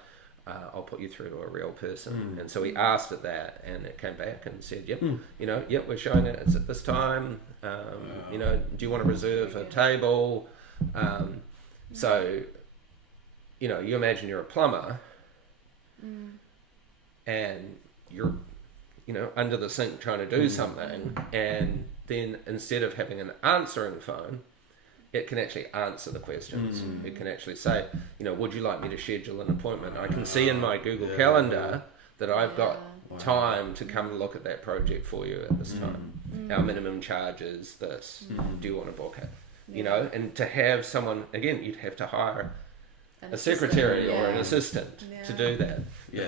I'll put you through to a real person." And so he asked it that, and it came back and said, "Yep, you know, yep, we're showing it. It's at this time. You know, do you want to reserve a table?" So, you know, you imagine you're a plumber, and you're, you know, under the sink trying to do something, and then instead of having an answering phone, it can actually answer the questions. It can actually say, you know, would you like me to schedule an appointment? I can see in my Google Calendar that I've got time to come and look at that project for you at this time. Our minimum charge is this. Do you want to book it? You know, and to have someone, again, you'd have to hire a secretary or an assistant to do that.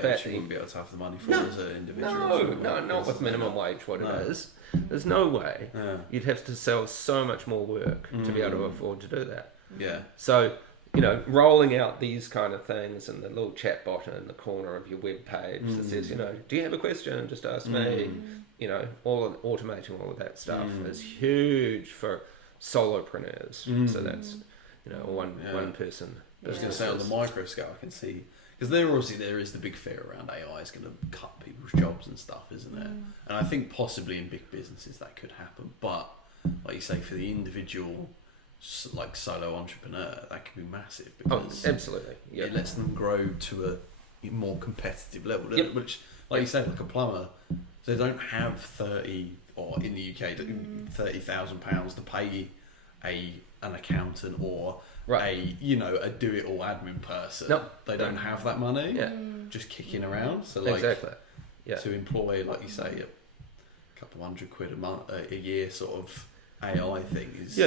But you wouldn't be able to have the money for it as an individual. No, not with minimum wage, what it is. There's no way. You'd have to sell so much more work to be able to afford to do that. So, you know, rolling out these kind of things and the little chat bot in the corner of your web page that says, you know, do you have a question? Just ask me. You know, automating all of that stuff is huge for solopreneurs. So that's, you know, one person. I was going to say on the micro scale, I can see, because there is the big fear around AI is going to cut people's jobs and stuff, isn't it? And I think possibly in big businesses that could happen, but like you say, for the individual, like solo entrepreneur, that could be massive because absolutely, it lets them grow to a more competitive level, which, like you say, like a plumber, they don't have 30, or in the UK, £30,000 to pay an accountant or a do-it-all admin person. They don't have that money. Just kicking around. So like to employ, like you say, a couple £100 a month, a year, sort of AI thing is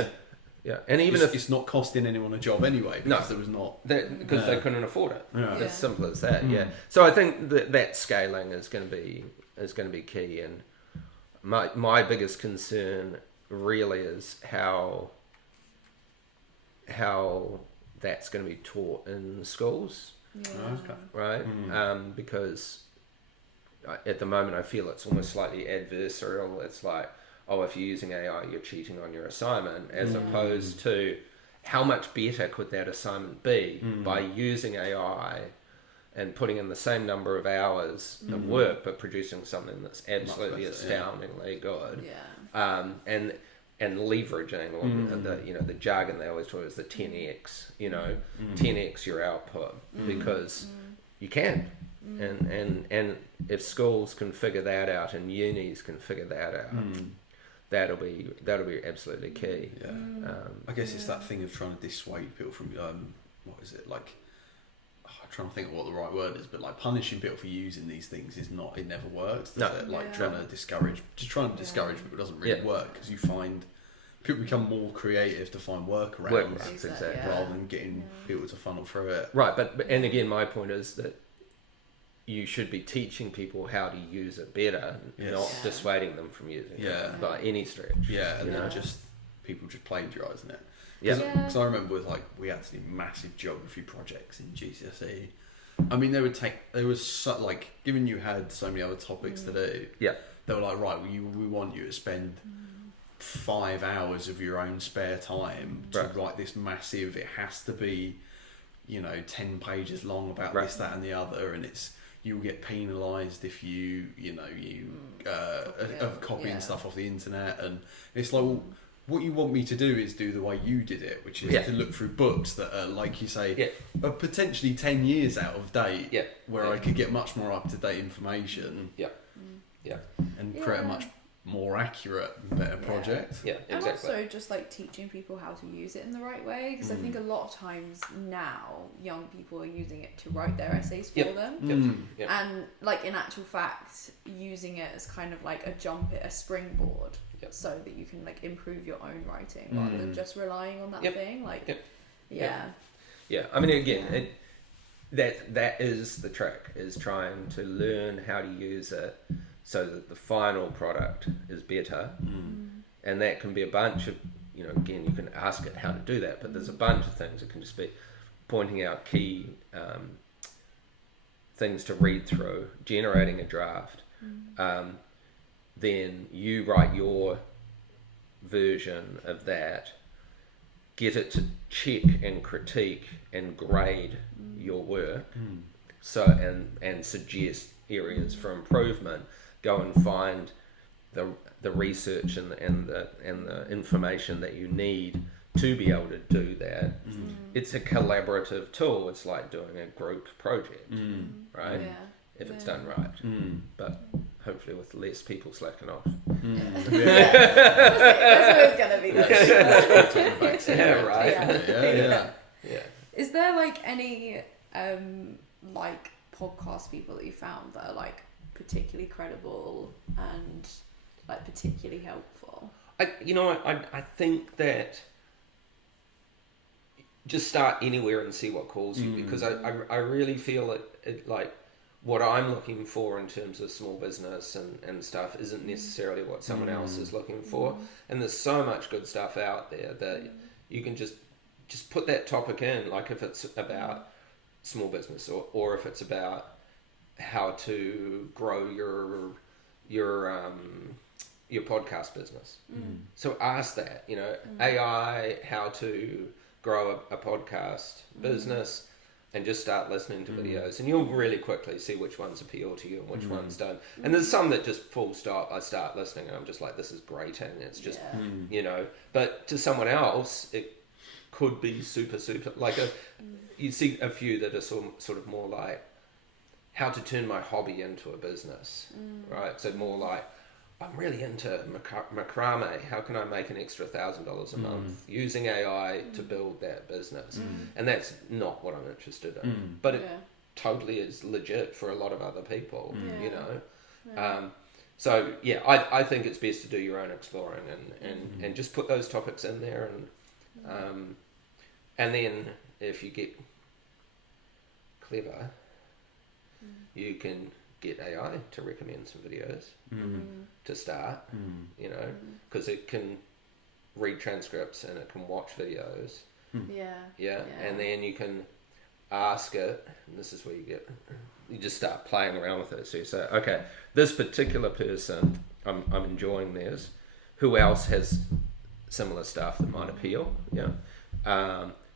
and even if it's not costing anyone a job anyway, because there was not because they couldn't afford it. Yeah. It's simple as that. So I think that scaling is going to be key, and my biggest concern really is how that's going to be taught in schools, right? Because at the moment I feel it's almost slightly adversarial. It's like, oh, if you're using AI, you're cheating on your assignment, as opposed to how much better could that assignment be by using AI and putting in the same number of hours of work, but producing something that's absolutely astoundingly good. And leveraging all the jargon they always talk is the 10x, 10x your output, because you can. And if schools can figure that out and unis can figure that out, that'll be absolutely key. I guess it's that thing of trying to dissuade people from what is it, like, I'm trying to think of what the right word is, but like punishing people for using these things it never works. Trying to discourage people doesn't really work, because you find people become more creative to find workarounds rather than getting people to funnel through it. Right, but and again, my point is that you should be teaching people how to use it better, not dissuading them from using it by any stretch. And then people just plagiarising it. Because I remember we had to do massive geography projects in GCSE. I mean, given you had so many other topics to do, they were like, right, we want you to spend 5 hours of your own spare time to write this massive, it has to be 10 pages long about this, that and the other, and you'll get penalised if you copying stuff off the internet. And it's like, well, what you want me to do is do the way you did it, which is to look through books that are, like you say, are potentially 10 years out of date, where I could get much more up-to-date information and create a much more accurate and better project. And also just like teaching people how to use it in the right way, because I think a lot of times now young people are using it to write their essays for them, and like in actual fact using it as kind of like a springboard, so that you can like improve your own writing rather than just relying on that thing. I mean, again, that is the trick, is trying to learn how to use it so that the final product is better. And that can be a bunch of, again, you can ask it how to do that, but there's a bunch of things. It can just be pointing out key things to read through, generating a draft. Then you write your version of that, get it to check and critique and grade your work, and suggest areas for improvement. Go and find the research and the information that you need to be able to do that. It's a collaborative tool. It's like doing a group project, right? If it's done right, but hopefully with less people slacking off. That's always gonna be good. Is there like any like podcast people that you found that are like particularly credible and like particularly helpful? I think that just start anywhere and see what calls you, because I really feel it like what I'm looking for in terms of small business and stuff isn't necessarily what someone else is looking for. And there's so much good stuff out there that you can just put that topic in, like if it's about small business or if it's about how to grow your podcast business. So ask that, AI, how to grow a podcast business, and just start listening to videos, and you'll really quickly see which ones appeal to you and which ones don't. And there's some that just full stop, I start listening and I'm just like, this is grating. It's just, but to someone else, it could be super, like you see a few that are sort of more like how to turn my hobby into a business, right? So more like, I'm really into macrame. How can I make an extra $1,000 a month using AI to build that business? And that's not what I'm interested in, but it totally is legit for a lot of other people, So yeah, I think it's best to do your own exploring and just put those topics in there and then if you get clever, you can get AI to recommend some videos to start, you know, because it can read transcripts and it can watch videos. Yeah, and then you can ask it, and this is where you just start playing around with it. So you say, okay, this particular person, I'm enjoying theirs. Who else has similar stuff that might appeal? Yeah.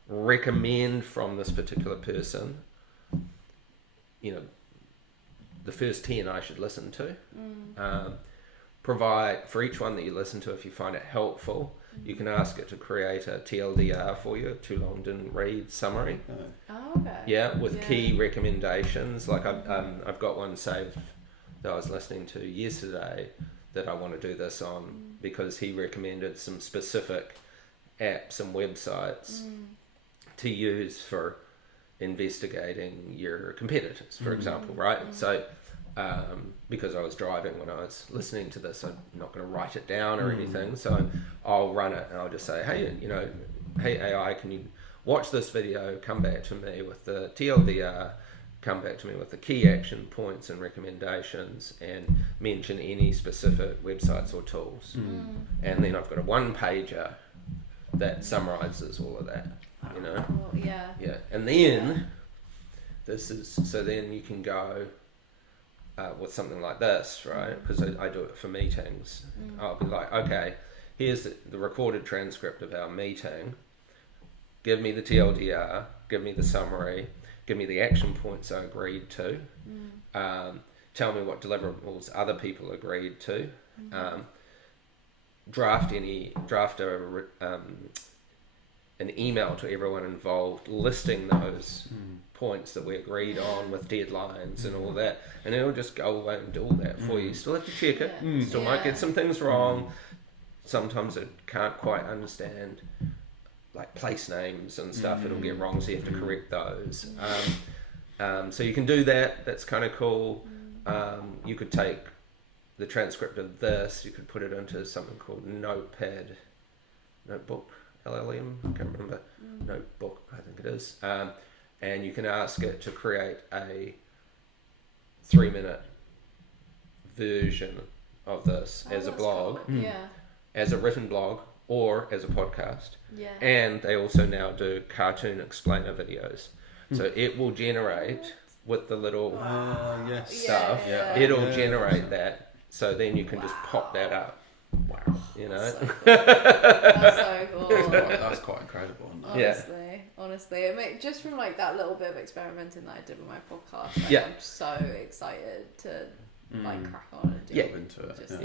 Recommend from this particular person, you know, the first 10 I should listen to. Provide, for each one that you listen to, if you find it helpful, you can ask it to create a TLDR for you, too long didn't read summary. Okay. Yeah, with key recommendations. Like I've got one saved that I was listening to yesterday that I want to do this on because he recommended some specific apps and websites to use for investigating your competitors, for example, right? So because I was driving when I was listening to this, I'm not going to write it down or anything, so I'll run it and I'll just say, hey AI, can you watch this video, come back to me with the TLDR, come back to me with the key action points and recommendations, and mention any specific websites or tools. And then I've got a one-pager that summarizes all of that, you know. Yeah, and then then you can go with something like this, right? Because I do it for meetings. I'll be like, okay, here's the recorded transcript of our meeting. Give me the TLDR, give me the summary, give me the action points I agreed to. Tell me what deliverables other people agreed to. Draft an email to everyone involved listing those points that we agreed on with deadlines and all that, and it'll just go away and do all that for you. You still have to check it, still might get some things wrong, sometimes it can't quite understand like place names and stuff, it'll get wrong, so you have to correct those. So you can do that, that's kind of cool. You could take the transcript of this, you could put it into something called Notebook, LLM, I can't remember, Notebook, I think it is. And you can ask it to create a 3-minute version of this as a blog, as a written blog, or as a podcast. And they also now do cartoon explainer videos. So it will generate with the little stuff, it'll generate that. So then you can just pop that up. You know, so cool. That's so cool. That's quite incredible. Honestly, just from like that little bit of experimenting that I did with my podcast, like, I'm so excited to like crack on and do into it. Just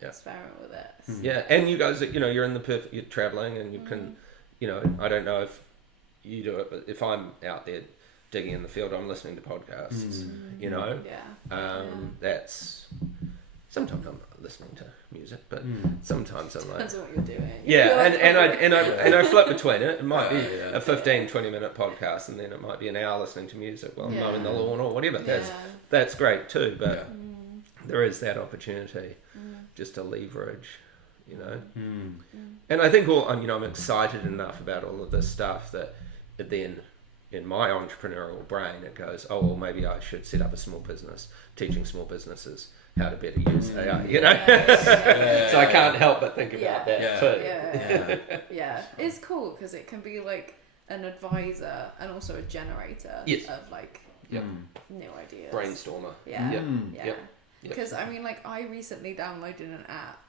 experiment with it. Yeah, and you guys, you know, you're in the perfect. You're traveling, and you can, you know, I don't know if you do it, but if I'm out there digging in the field, I'm listening to podcasts. You know, that's. Sometimes I'm not listening to music, but sometimes I'm like... Depends on what you're doing. Yeah, and I flip between it. It might be a 15, 20-minute podcast, and then it might be an hour listening to music while I'm mowing the lawn or whatever. That's great too, but there is that opportunity just to leverage, you know. And I think I'm excited enough about all of this stuff that then in my entrepreneurial brain it goes, oh, well, maybe I should set up a small business, teaching small businesses how to better use AI, you know? So I can't help but think about that too. It's cool because it can be like an advisor and also a generator of like new ideas. Brainstormer. Because I mean, like, I recently downloaded an app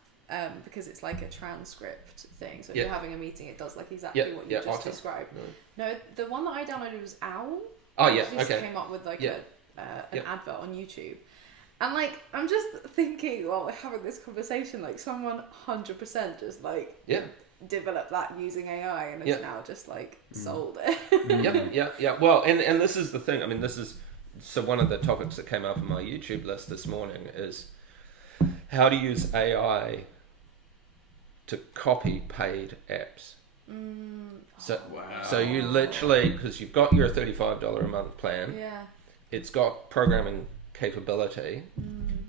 because it's like a transcript thing. So if you're having a meeting, it does like exactly what you just described. No, the one that I downloaded was Owl. Oh yeah, it just came up with like an advert on YouTube. And like, I'm just thinking while we're having this conversation, like someone 100% just like developed that using AI and has now just like sold it. Well, and this is the thing. I mean, so one of the topics that came up on my YouTube list this morning is how to use AI to copy paid apps. So you literally, because you've got your $35 a month plan, it's got programming capability.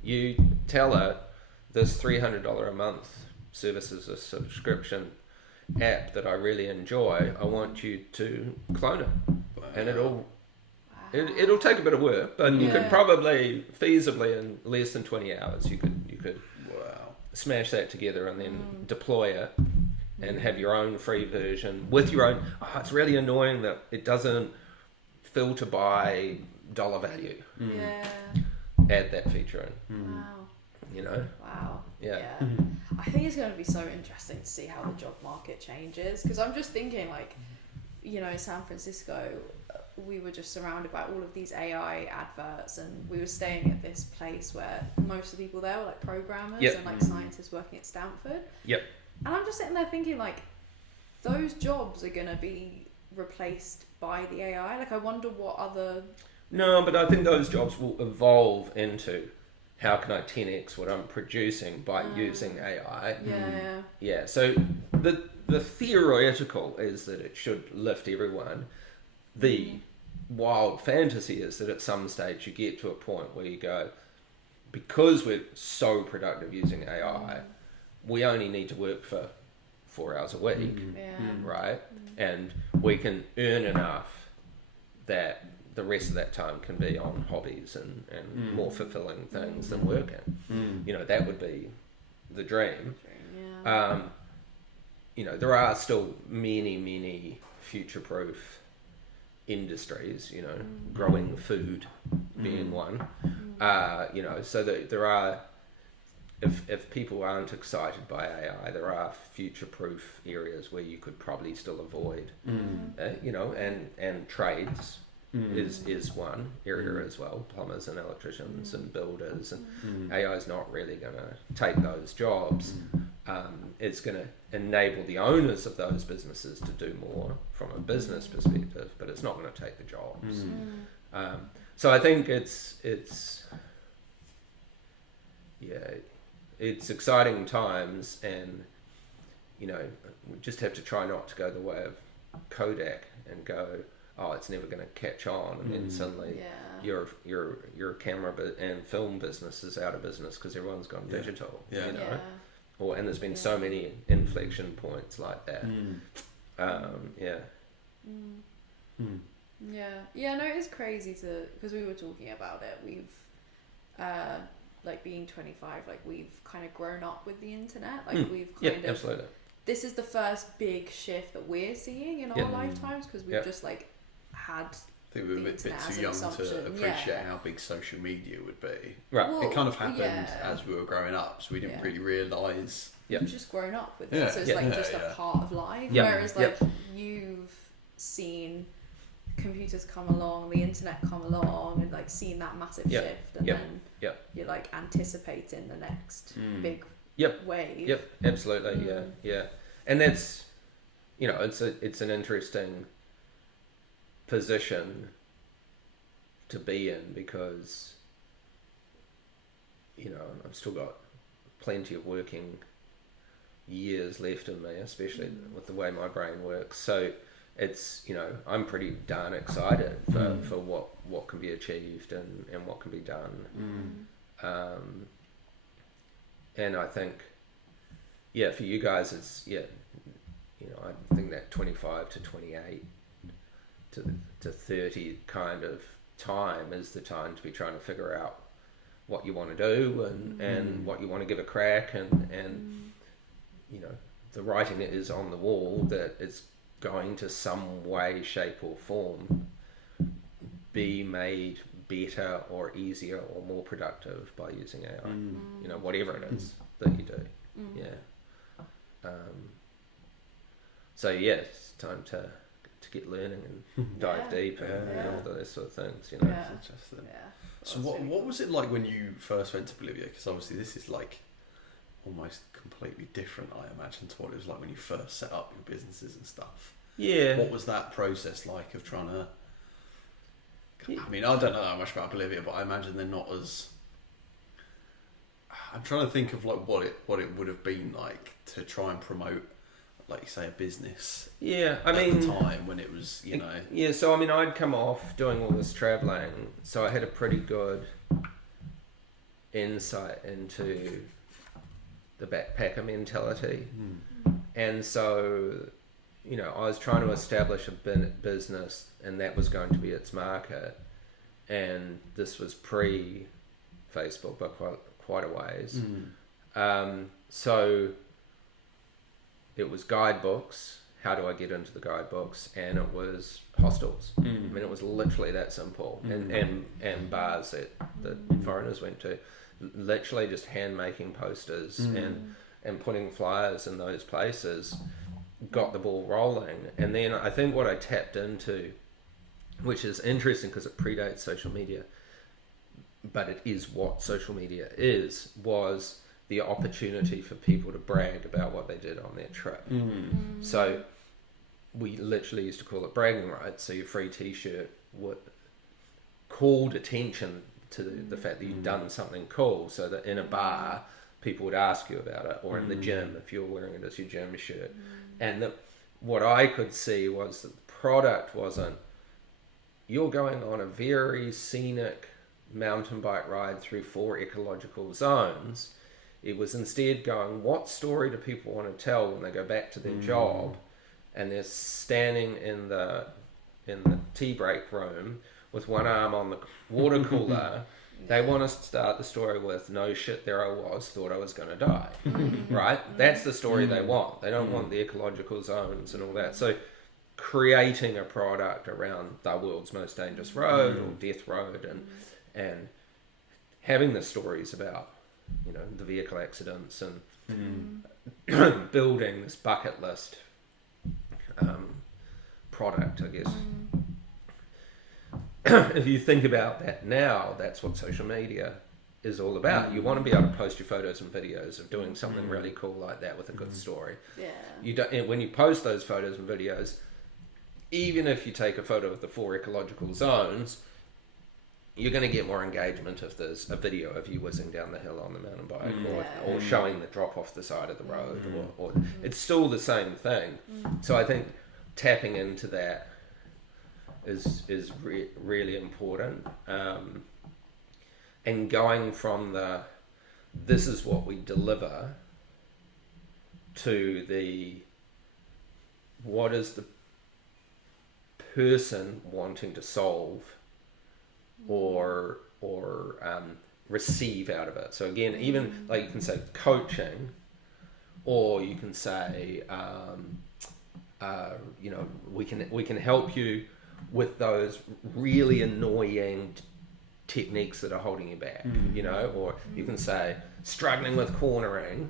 You tell it, this $300 a month service as a subscription app that I really enjoy, I want you to clone it. Wow. And it'll take a bit of work, but you could probably feasibly in less than 20 hours you could smash that together and then deploy it and have your own free version with your own. It's really annoying that it doesn't filter by dollar value. Add that feature in. Wow. You know? Wow. Yeah. I think it's going to be so interesting to see how the job market changes, because I'm just thinking, like, you know, in San Francisco, we were just surrounded by all of these AI adverts, and we were staying at this place where most of the people there were like programmers and like scientists working at Stanford. And I'm just sitting there thinking, like, those jobs are going to be replaced by the AI. Like, I wonder what other... No, but I think those jobs will evolve into how can I 10x what I'm producing by using AI. Yeah. So the theoretical is that it should lift everyone. The wild fantasy is that at some stage you get to a point where you go, because we're so productive using AI, we only need to work for 4 hours a week, right? And we can earn enough that the rest of that time can be on hobbies and more fulfilling things than working. You know, that would be the dream. You know, there are still many future-proof industries, you know, growing food being one. You know, so that there are, if people aren't excited by AI, there are future-proof areas where you could probably still avoid, you know, and trades is one area as well, plumbers and electricians and builders, and AI is not really going to take those jobs. It's going to enable the owners of those businesses to do more from a business perspective, but it's not going to take the jobs. So I think it's exciting times, and you know, we just have to try not to go the way of Kodak and go, oh, it's never going to catch on, and then suddenly your camera and film business is out of business because everyone's gone digital. You know, and there's been so many inflection points like that. No, it's crazy because we were talking about it. We've like being 25, like we've kind of grown up with the internet. Like we've kind of absolutely. This is the first big shift that we're seeing in our lifetimes, because we've just like had. I think we were a bit too young to appreciate how big social media would be. Right. Well, it kind of happened as we were growing up, so we didn't really realise. We've just grown up with it, so it's like just a part of life. Whereas like you've seen computers come along, the internet come along, and like seen that massive shift, and then you're like anticipating the next big wave. Absolutely. And that's, you know, it's an interesting position to be in, because you know, I've still got plenty of working years left in me, especially with the way my brain works. So it's, you know, I'm pretty darn excited for what can be achieved and what can be done. And I think, for you guys, it's, you know, I think that 25 to 28 to 30 kind of time is the time to be trying to figure out what you want to do and what you want to give a crack, and you know, the writing is on the wall that it's going to some way, shape or form be made better or easier or more productive by using AI. You know, whatever it is that you do. So it's time to get learning and dive deep and all those sort of things, you know. That's interesting. So what was it like when you first went to Bolivia? Because obviously this is like almost completely different, I imagine, to what it was like when you first set up your businesses and stuff. What was that process like of trying to... I mean, I don't know that much about Bolivia, but I imagine they're not as... I'm trying to think of like what it would have been like to try and promote, like you say, a business. I mean, at the time when it was, you know. So I mean, I'd come off doing all this travelling, so I had a pretty good insight into the backpacker mentality. And so, you know, I was trying to establish a business, and that was going to be its market. And this was pre-Facebook by quite a ways. So it was guidebooks. How do I get into the guidebooks? And it was hostels. I mean, it was literally that simple. And bars that foreigners went to. Literally just hand making posters and putting flyers in those places got the ball rolling. And then I think what I tapped into, which is interesting because it predates social media, but it is what social media is, was the opportunity for people to brag about what they did on their trip. So we literally used to call it bragging rights. So your free t-shirt called attention to the fact that you'd done something cool, so that in a bar people would ask you about it, or in the gym if you're wearing it as your gym shirt. And what I could see was that the product wasn't, you're going on a very scenic mountain bike ride through 4 ecological zones. It was instead going, what story do people want to tell when they go back to their job and they're standing in the tea break room with one arm on the water cooler? They want to start the story with, no shit, there I was, thought I was going to die. Right? That's the story they want. They don't want the ecological zones and all that. So creating a product around the world's most dangerous road or death road, and having the stories about, you know, the vehicle accidents, and building this bucket list product, I guess. If you think about that now, that's what social media is all about. You want to be able to post your photos and videos of doing something really cool like that with a good story. Yeah. You don't, when you post those photos and videos, even if you take a photo of the 4 ecological zones, you're going to get more engagement if there's a video of you whizzing down the hill on the mountain bike, or showing the drop off the side of the road, or it's still the same thing. So I think tapping into that is really important, and going from the this is what we deliver to the what is the person wanting to solve or receive out of it. So again, even like you can say coaching, or you can say you know, we can help you with those really annoying techniques that are holding you back, you know, or you can say struggling with cornering,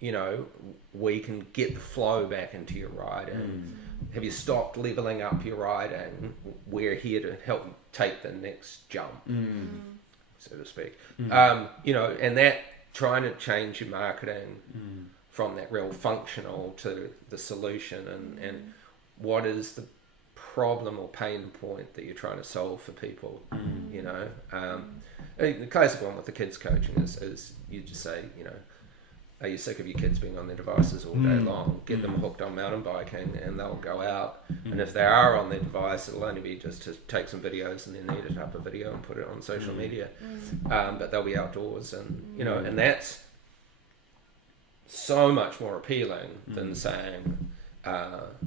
you know, we can get the flow back into your riding. Have you stopped leveling up your riding? We're here to help you take the next jump, so to speak. You know, and that trying to change your marketing from that real functional to the solution, and what is the problem or pain point that you're trying to solve for people, you know. The classic one with the kids coaching is you just say, you know, are you sick of your kids being on their devices all day long? Get them hooked on mountain biking and they'll go out. And if they are on their device, it'll only be just to take some videos and then edit up a video and put it on social media. But they'll be outdoors, and, you know, and that's so much more appealing than saying,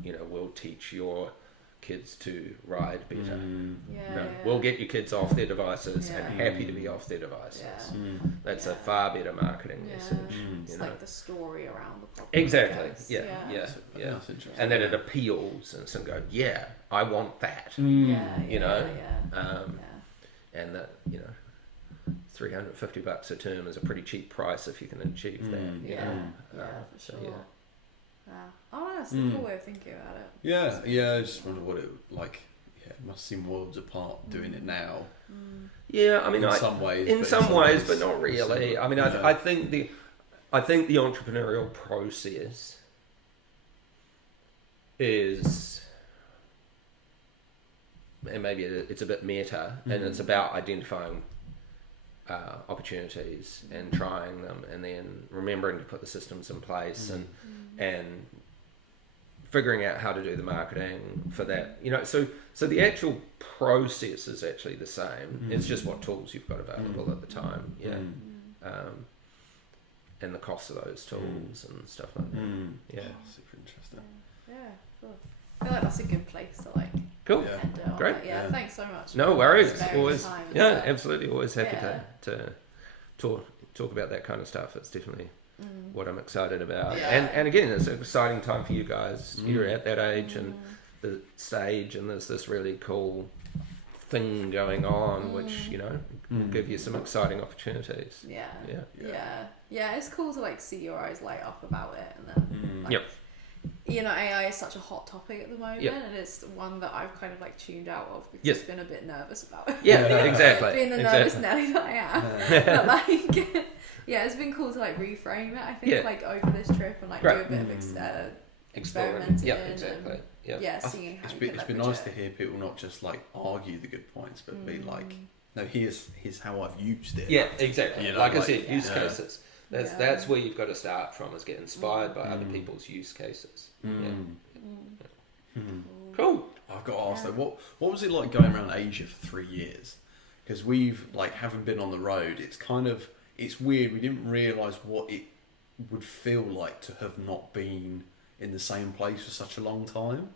you know, we'll teach your kids to ride better. We'll get your kids off their devices and happy to be off their devices. That's a far better marketing message. It's like the story around the problem. Exactly. That's and then it appeals and some go, yeah, I want that. You know, and that, you know, $350 a term is a pretty cheap price if you can achieve that. For sure. Oh, that's a cool way of thinking about it. I just wonder what it like. Yeah, it must seem worlds apart doing it now. Yeah, I mean, in some ways, but not really. I mean, I think the entrepreneurial process is, and maybe it's a bit meta, and it's about identifying opportunities and trying them, and then remembering to put the systems in place, and figuring out how to do the marketing for that, you know. So the actual process is actually the same. It's just what tools you've got available at the time. and the cost of those tools and stuff like that. Yeah. Oh, super interesting. Yeah, cool. I feel like that's a good place to like. Cool. End it on. Great. Yeah, thanks so much. No worries. Always. Time Yeah, absolutely. Always happy Yeah. to talk about that kind of stuff. It's definitely what I'm excited about. Yeah. And again, it's an exciting time for you guys. You're at that age and the stage, and there's this really cool thing going on, which will give you some exciting opportunities. Yeah. Yeah. It's cool to like see your eyes light up about it, and then like, AI is such a hot topic at the moment, and it's one that I've kind of like tuned out of because I've been a bit nervous about it. Yeah, exactly. Being the nervous Nelly that I am. But like, it's been cool to like reframe it. I think like over this trip and like do a bit of experimenting. Yeah, exactly. Seeing how it's been nice to hear people not just like argue the good points, but be like, no, here's how I've used it. Yeah, exactly. Like I said, use cases. That's where you've got to start from, is get inspired by other people's use cases. Cool. I've got to ask though, what was it like going around Asia for 3 years? Because we've like having been on the road, it's weird. We didn't realise what it would feel like to have not been in the same place for such a long time.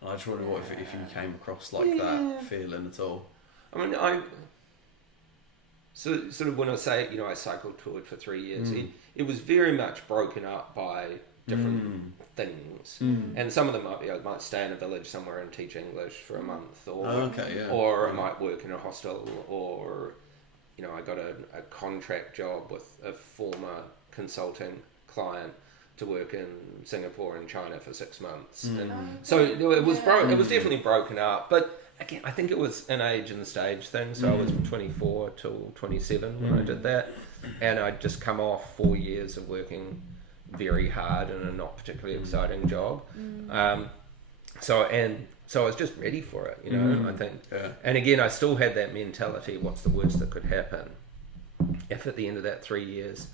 And I just wonder if you came across like that feeling at all. I mean, sort of when I say, I cycled toured for 3 years, it was very much broken up by different things. And some of them might be, I might stay in a village somewhere and teach English for a month, or I might work in a hostel, or, I got a contract job with a former consulting client to work in Singapore and China for 6 months. And so it was it was definitely broken up, but again, I think it was an age and stage thing. So I was 24 till 27 when I did that, and I'd just come off 4 years of working very hard in a not particularly exciting job. So I was just ready for it, I think. And again, I still had that mentality, what's the worst that could happen? If at the end of that 3 years,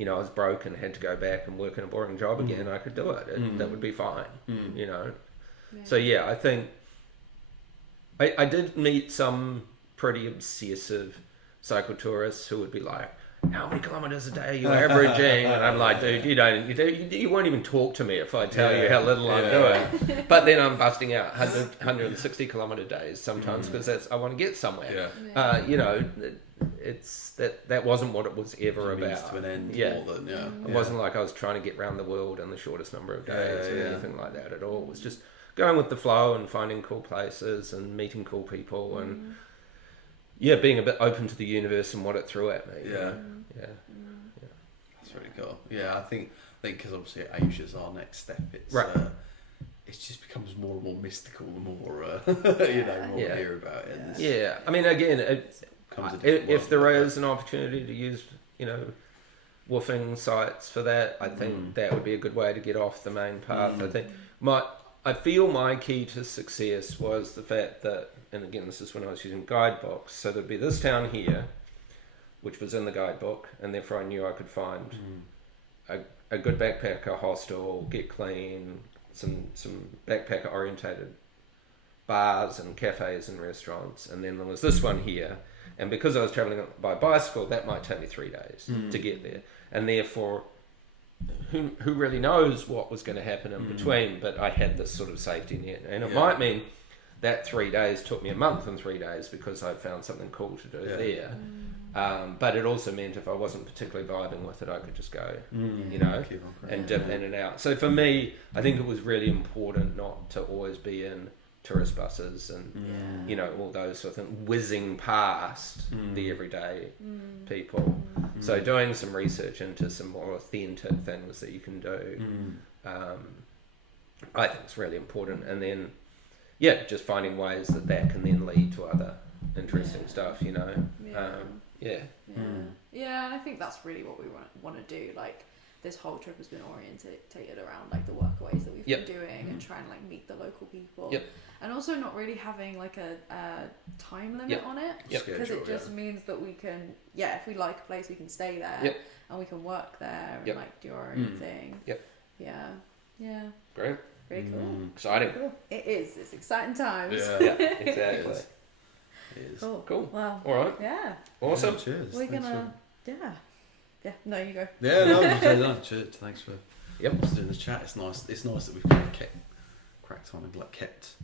I was broke and had to go back and work in a boring job again, I could do it. That would be fine, So I think I did meet some pretty obsessive cyclotourists who would be like, how many kilometers a day are you averaging? And I'm like, dude, you won't even talk to me if I tell you how little I'm doing. But then I'm busting out 160 kilometer days sometimes because I want to get somewhere. It's that wasn't what it was ever about. To an end. It wasn't like I was trying to get around the world in the shortest number of days or anything like that at all. It was just going with the flow and finding cool places and meeking cool people and being a bit open to the universe and what it threw at me. That's really cool. I think because obviously Asia's our next step. It's it just becomes more and more mystical the more more we hear about it. I mean, again, if there is an opportunity to use woofing sites for that, I think that would be a good way to get off the main path. I feel my key to success was the fact that, and again, this is when I was using guidebooks, so there'd be this town here, which was in the guidebook, and therefore I knew I could find a good backpacker hostel, get clean, some backpacker orientated bars and cafes and restaurants, and then there was this one here, and because I was travelling by bicycle, that might take me 3 days to get there, and therefore who really knows what was going to happen in between, but I had this sort of safety net, and it might mean that 3 days took me a month and 3 days because I found something cool to do there. But it also meant if I wasn't particularly vibing with it, I could just go, and dip in and out. So for me, I think it was really important not to always be in tourist buses and all those sort of things, whizzing past the everyday people. So doing some research into some more authentic things that you can do, I think it's really important. And then, just finding ways that can then lead to other interesting stuff, I think that's really what we want to do. Like, this whole trip has been orientated around like the workaways that we've been doing and trying to like meet the local people, and also not really having like a time limit on it, because it just means that we can, if we like a place, we can stay there and we can work there and like do our own thing. Great. Very cool. Exciting. Cool. It is. It's exciting times. Exactly. It is. Cool. All Wow. right. Yeah. Awesome. Cheers. We're Thanks gonna. Yeah, no, you go. Yeah, no, thanks for doing this chat. It's nice that we've kind of cracked on and like kept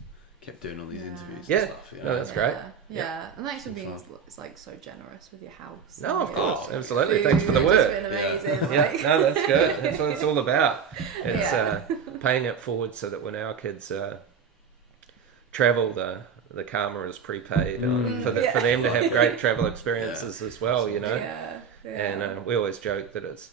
doing all these interviews and stuff. No, that's great. Yeah, and thanks for being like so generous with your house. No, of course, absolutely. Thanks for the work. It's been amazing. Yeah, no, that's good. That's what it's all about. It's paying it forward so that when our kids travel, the karma is prepaid for them to have great travel experiences as well. You know. And we always joke that it's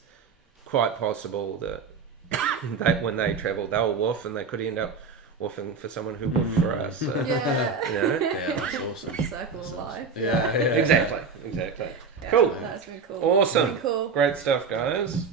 quite possible that when they travel, they'll woof, and they could end up woofing for someone who woofed for us. So, you know? Yeah, that's awesome. Circle of life. Yeah, exactly. Yeah, Cool. That's been cool. Awesome. Cool. Great stuff, guys.